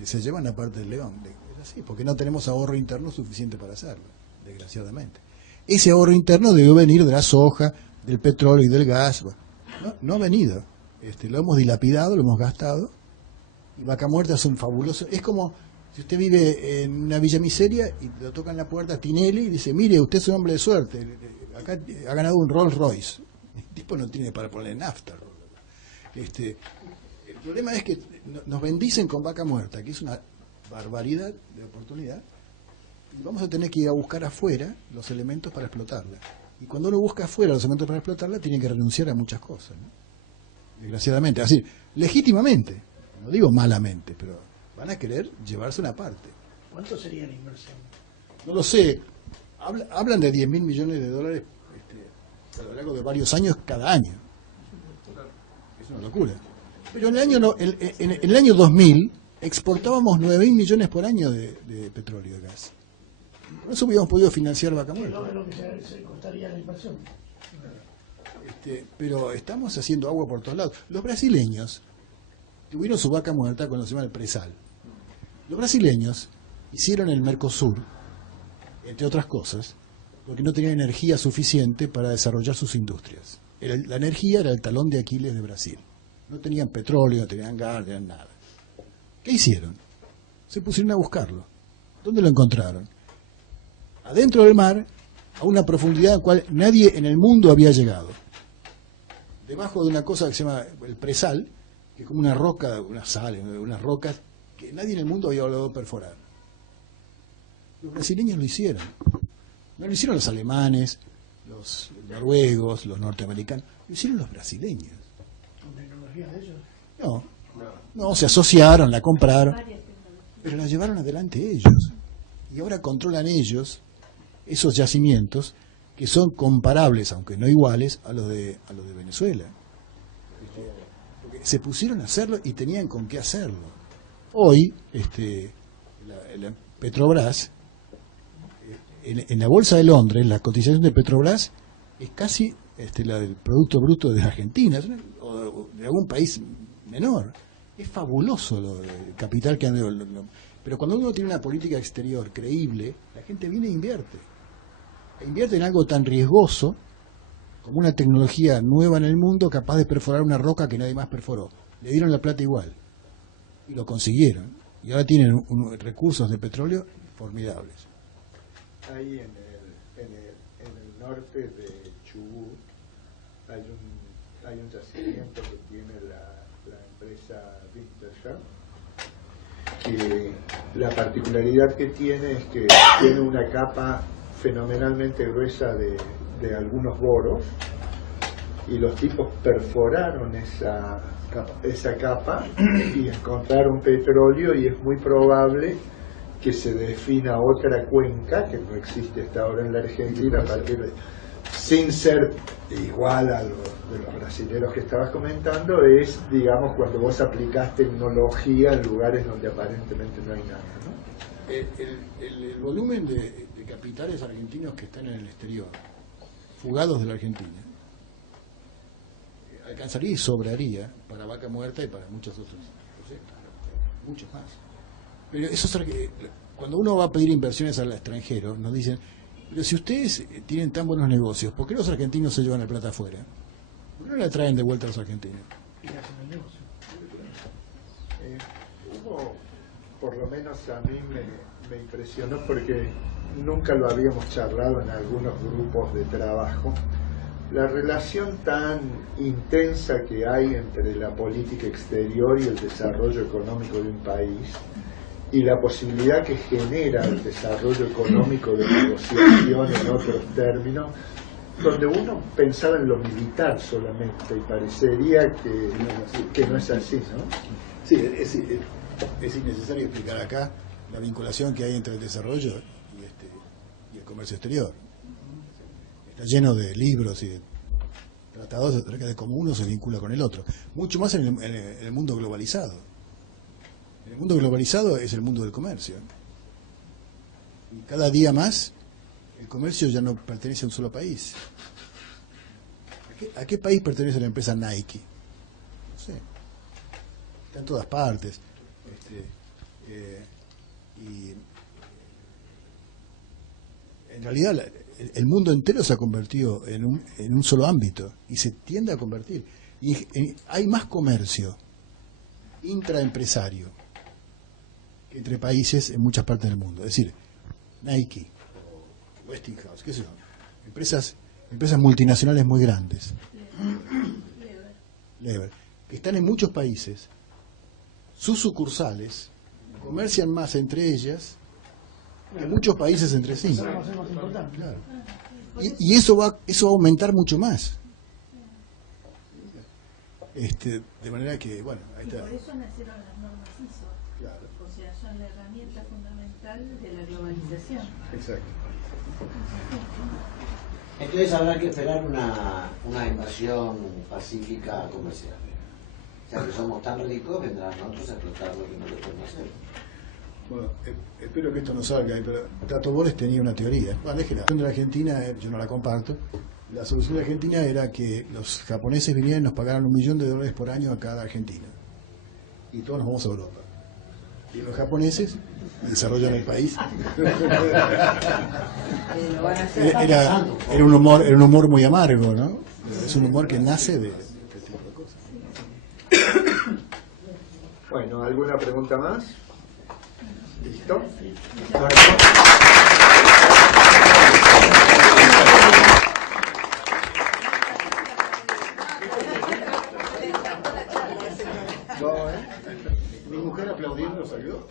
se llevan la parte del león. Es así, porque no tenemos ahorro interno suficiente para hacerlo, desgraciadamente. Ese ahorro interno debió venir de la soja, del petróleo y del gas. No ha venido. Lo hemos dilapidado, lo hemos gastado. Y vaca muerta es un fabuloso... Es como si usted vive en una villa miseria y le tocan la puerta a Tinelli y dice, mire, usted es un hombre de suerte, acá ha ganado un Rolls Royce. El tipo no tiene para ponerle nafta. El problema es que nos bendicen con vaca muerta, que es una barbaridad de oportunidad, y vamos a tener que ir a buscar afuera los elementos para explotarla. Y cuando uno busca afuera los elementos para explotarla, tiene que renunciar a muchas cosas, ¿no? Desgraciadamente, así, legítimamente, no digo malamente, pero van a querer llevarse una parte. ¿Cuánto sería la inversión? No lo sé, hablan de 10.000 millones de dólares a lo largo de varios años cada año. Es una locura. Pero en el año 2000 exportábamos 9.000 millones por año de petróleo y gas. Por eso hubiéramos podido financiar vaca muerta. No es lo que se costaría la inversión. Pero estamos haciendo agua por todos lados. Los brasileños tuvieron su vaca muerta cuando se llama el presal. Los brasileños hicieron el Mercosur, entre otras cosas, porque no tenían energía suficiente para desarrollar sus industrias. La energía era el talón de Aquiles de Brasil. No tenían petróleo, no tenían gas, no tenían nada. ¿Qué hicieron? Se pusieron a buscarlo. ¿Dónde lo encontraron? Adentro del mar, a una profundidad a la cual nadie en el mundo había llegado. Debajo de una cosa que se llama el presal, que es como una roca, una sal, unas rocas que nadie en el mundo había logrado perforar. Los brasileños lo hicieron. No lo hicieron los alemanes, los noruegos, los norteamericanos, lo hicieron los brasileños. ¿Con tecnología de ellos? No, se asociaron, la compraron, pero la llevaron adelante ellos. Y ahora controlan ellos esos yacimientos que son comparables, aunque no iguales, a los de Venezuela. Porque se pusieron a hacerlo y tenían con qué hacerlo. Hoy, la Petrobras, en la Bolsa de Londres, la cotización de Petrobras es casi la del Producto Bruto de Argentina, o de algún país menor. Es fabuloso el capital que han... Pero cuando uno tiene una política exterior creíble, la gente viene e invierte. E invierte en algo tan riesgoso como una tecnología nueva en el mundo capaz de perforar una roca que nadie más perforó. Le dieron la plata igual. Y lo consiguieron. Y ahora tienen recursos de petróleo formidables. Ahí en el norte de Chubut hay un yacimiento que tiene la empresa Wintershall, que La particularidad que tiene es que tiene una capa fenomenalmente gruesa de algunos boros, y los tipos perforaron esa capa y encontraron petróleo, y es muy probable que se defina otra cuenca que no existe hasta ahora en la Argentina, a partir de, sin ser igual a lo de los brasileños que estabas comentando, es, digamos, cuando vos aplicás tecnología en lugares donde aparentemente no hay nada, ¿no? El volumen de capitales argentinos que están en el exterior, fugados de la Argentina, alcanzaría y sobraría para Vaca Muerta y para muchos otros proyectos, muchos más. Pero eso es que cuando uno va a pedir inversiones al extranjero, nos dicen, pero si ustedes tienen tan buenos negocios, ¿por qué los argentinos se llevan la plata afuera? ¿Por qué no la traen de vuelta a los argentinos? Hubo, por lo menos a mí me impresionó, porque nunca lo habíamos charlado en algunos grupos de trabajo, la relación tan intensa que hay entre la política exterior y el desarrollo económico de un país, y la posibilidad que genera el desarrollo económico de negociación en otros términos, donde uno pensaba en lo militar solamente y parecería que no es así, ¿no? Sí, es innecesario explicar acá la vinculación que hay entre el desarrollo y el comercio exterior. Está lleno de libros y de tratados acerca de cómo uno se vincula con el otro. Mucho más en el mundo globalizado. El mundo globalizado es el mundo del comercio. Y cada día más el comercio ya no pertenece a un solo país. ¿A qué país pertenece la empresa Nike? No sé. Está en todas partes. Y en realidad el mundo entero se ha convertido en un solo ámbito y se tiende a convertir. Y hay más comercio intraempresario que entre países en muchas partes del mundo. Es decir, Nike, Westinghouse, qué sé yo, empresas multinacionales muy grandes, Lever, que están en muchos países, sus sucursales comercian más entre ellas que muchos países entre sí. Claro. Y eso va a aumentar mucho más. De manera que, bueno, ahí está. Y por eso nacieron las normas ISO. Claro. O sea, son la herramienta fundamental de la globalización. Exacto. Entonces habrá que esperar una invasión pacífica comercial. O sea, que somos tan ricos, vendrán otros a explotar lo que no les podemos hacer. Bueno, espero que esto no salga, pero Tato Bores tenía una teoría. Bueno, déjela. La solución de la Argentina, yo no la comparto. La solución de la Argentina era que los japoneses vinieran y nos pagaran $1 millón por año a cada argentino. Y todos nos vamos a Europa. Y los japoneses desarrollan el país. Era un humor muy amargo, ¿no? Es un humor que nace de este tipo de cosas. Bueno, ¿alguna pregunta más? ¿Listo? Mi mujer aplaudiendo salió.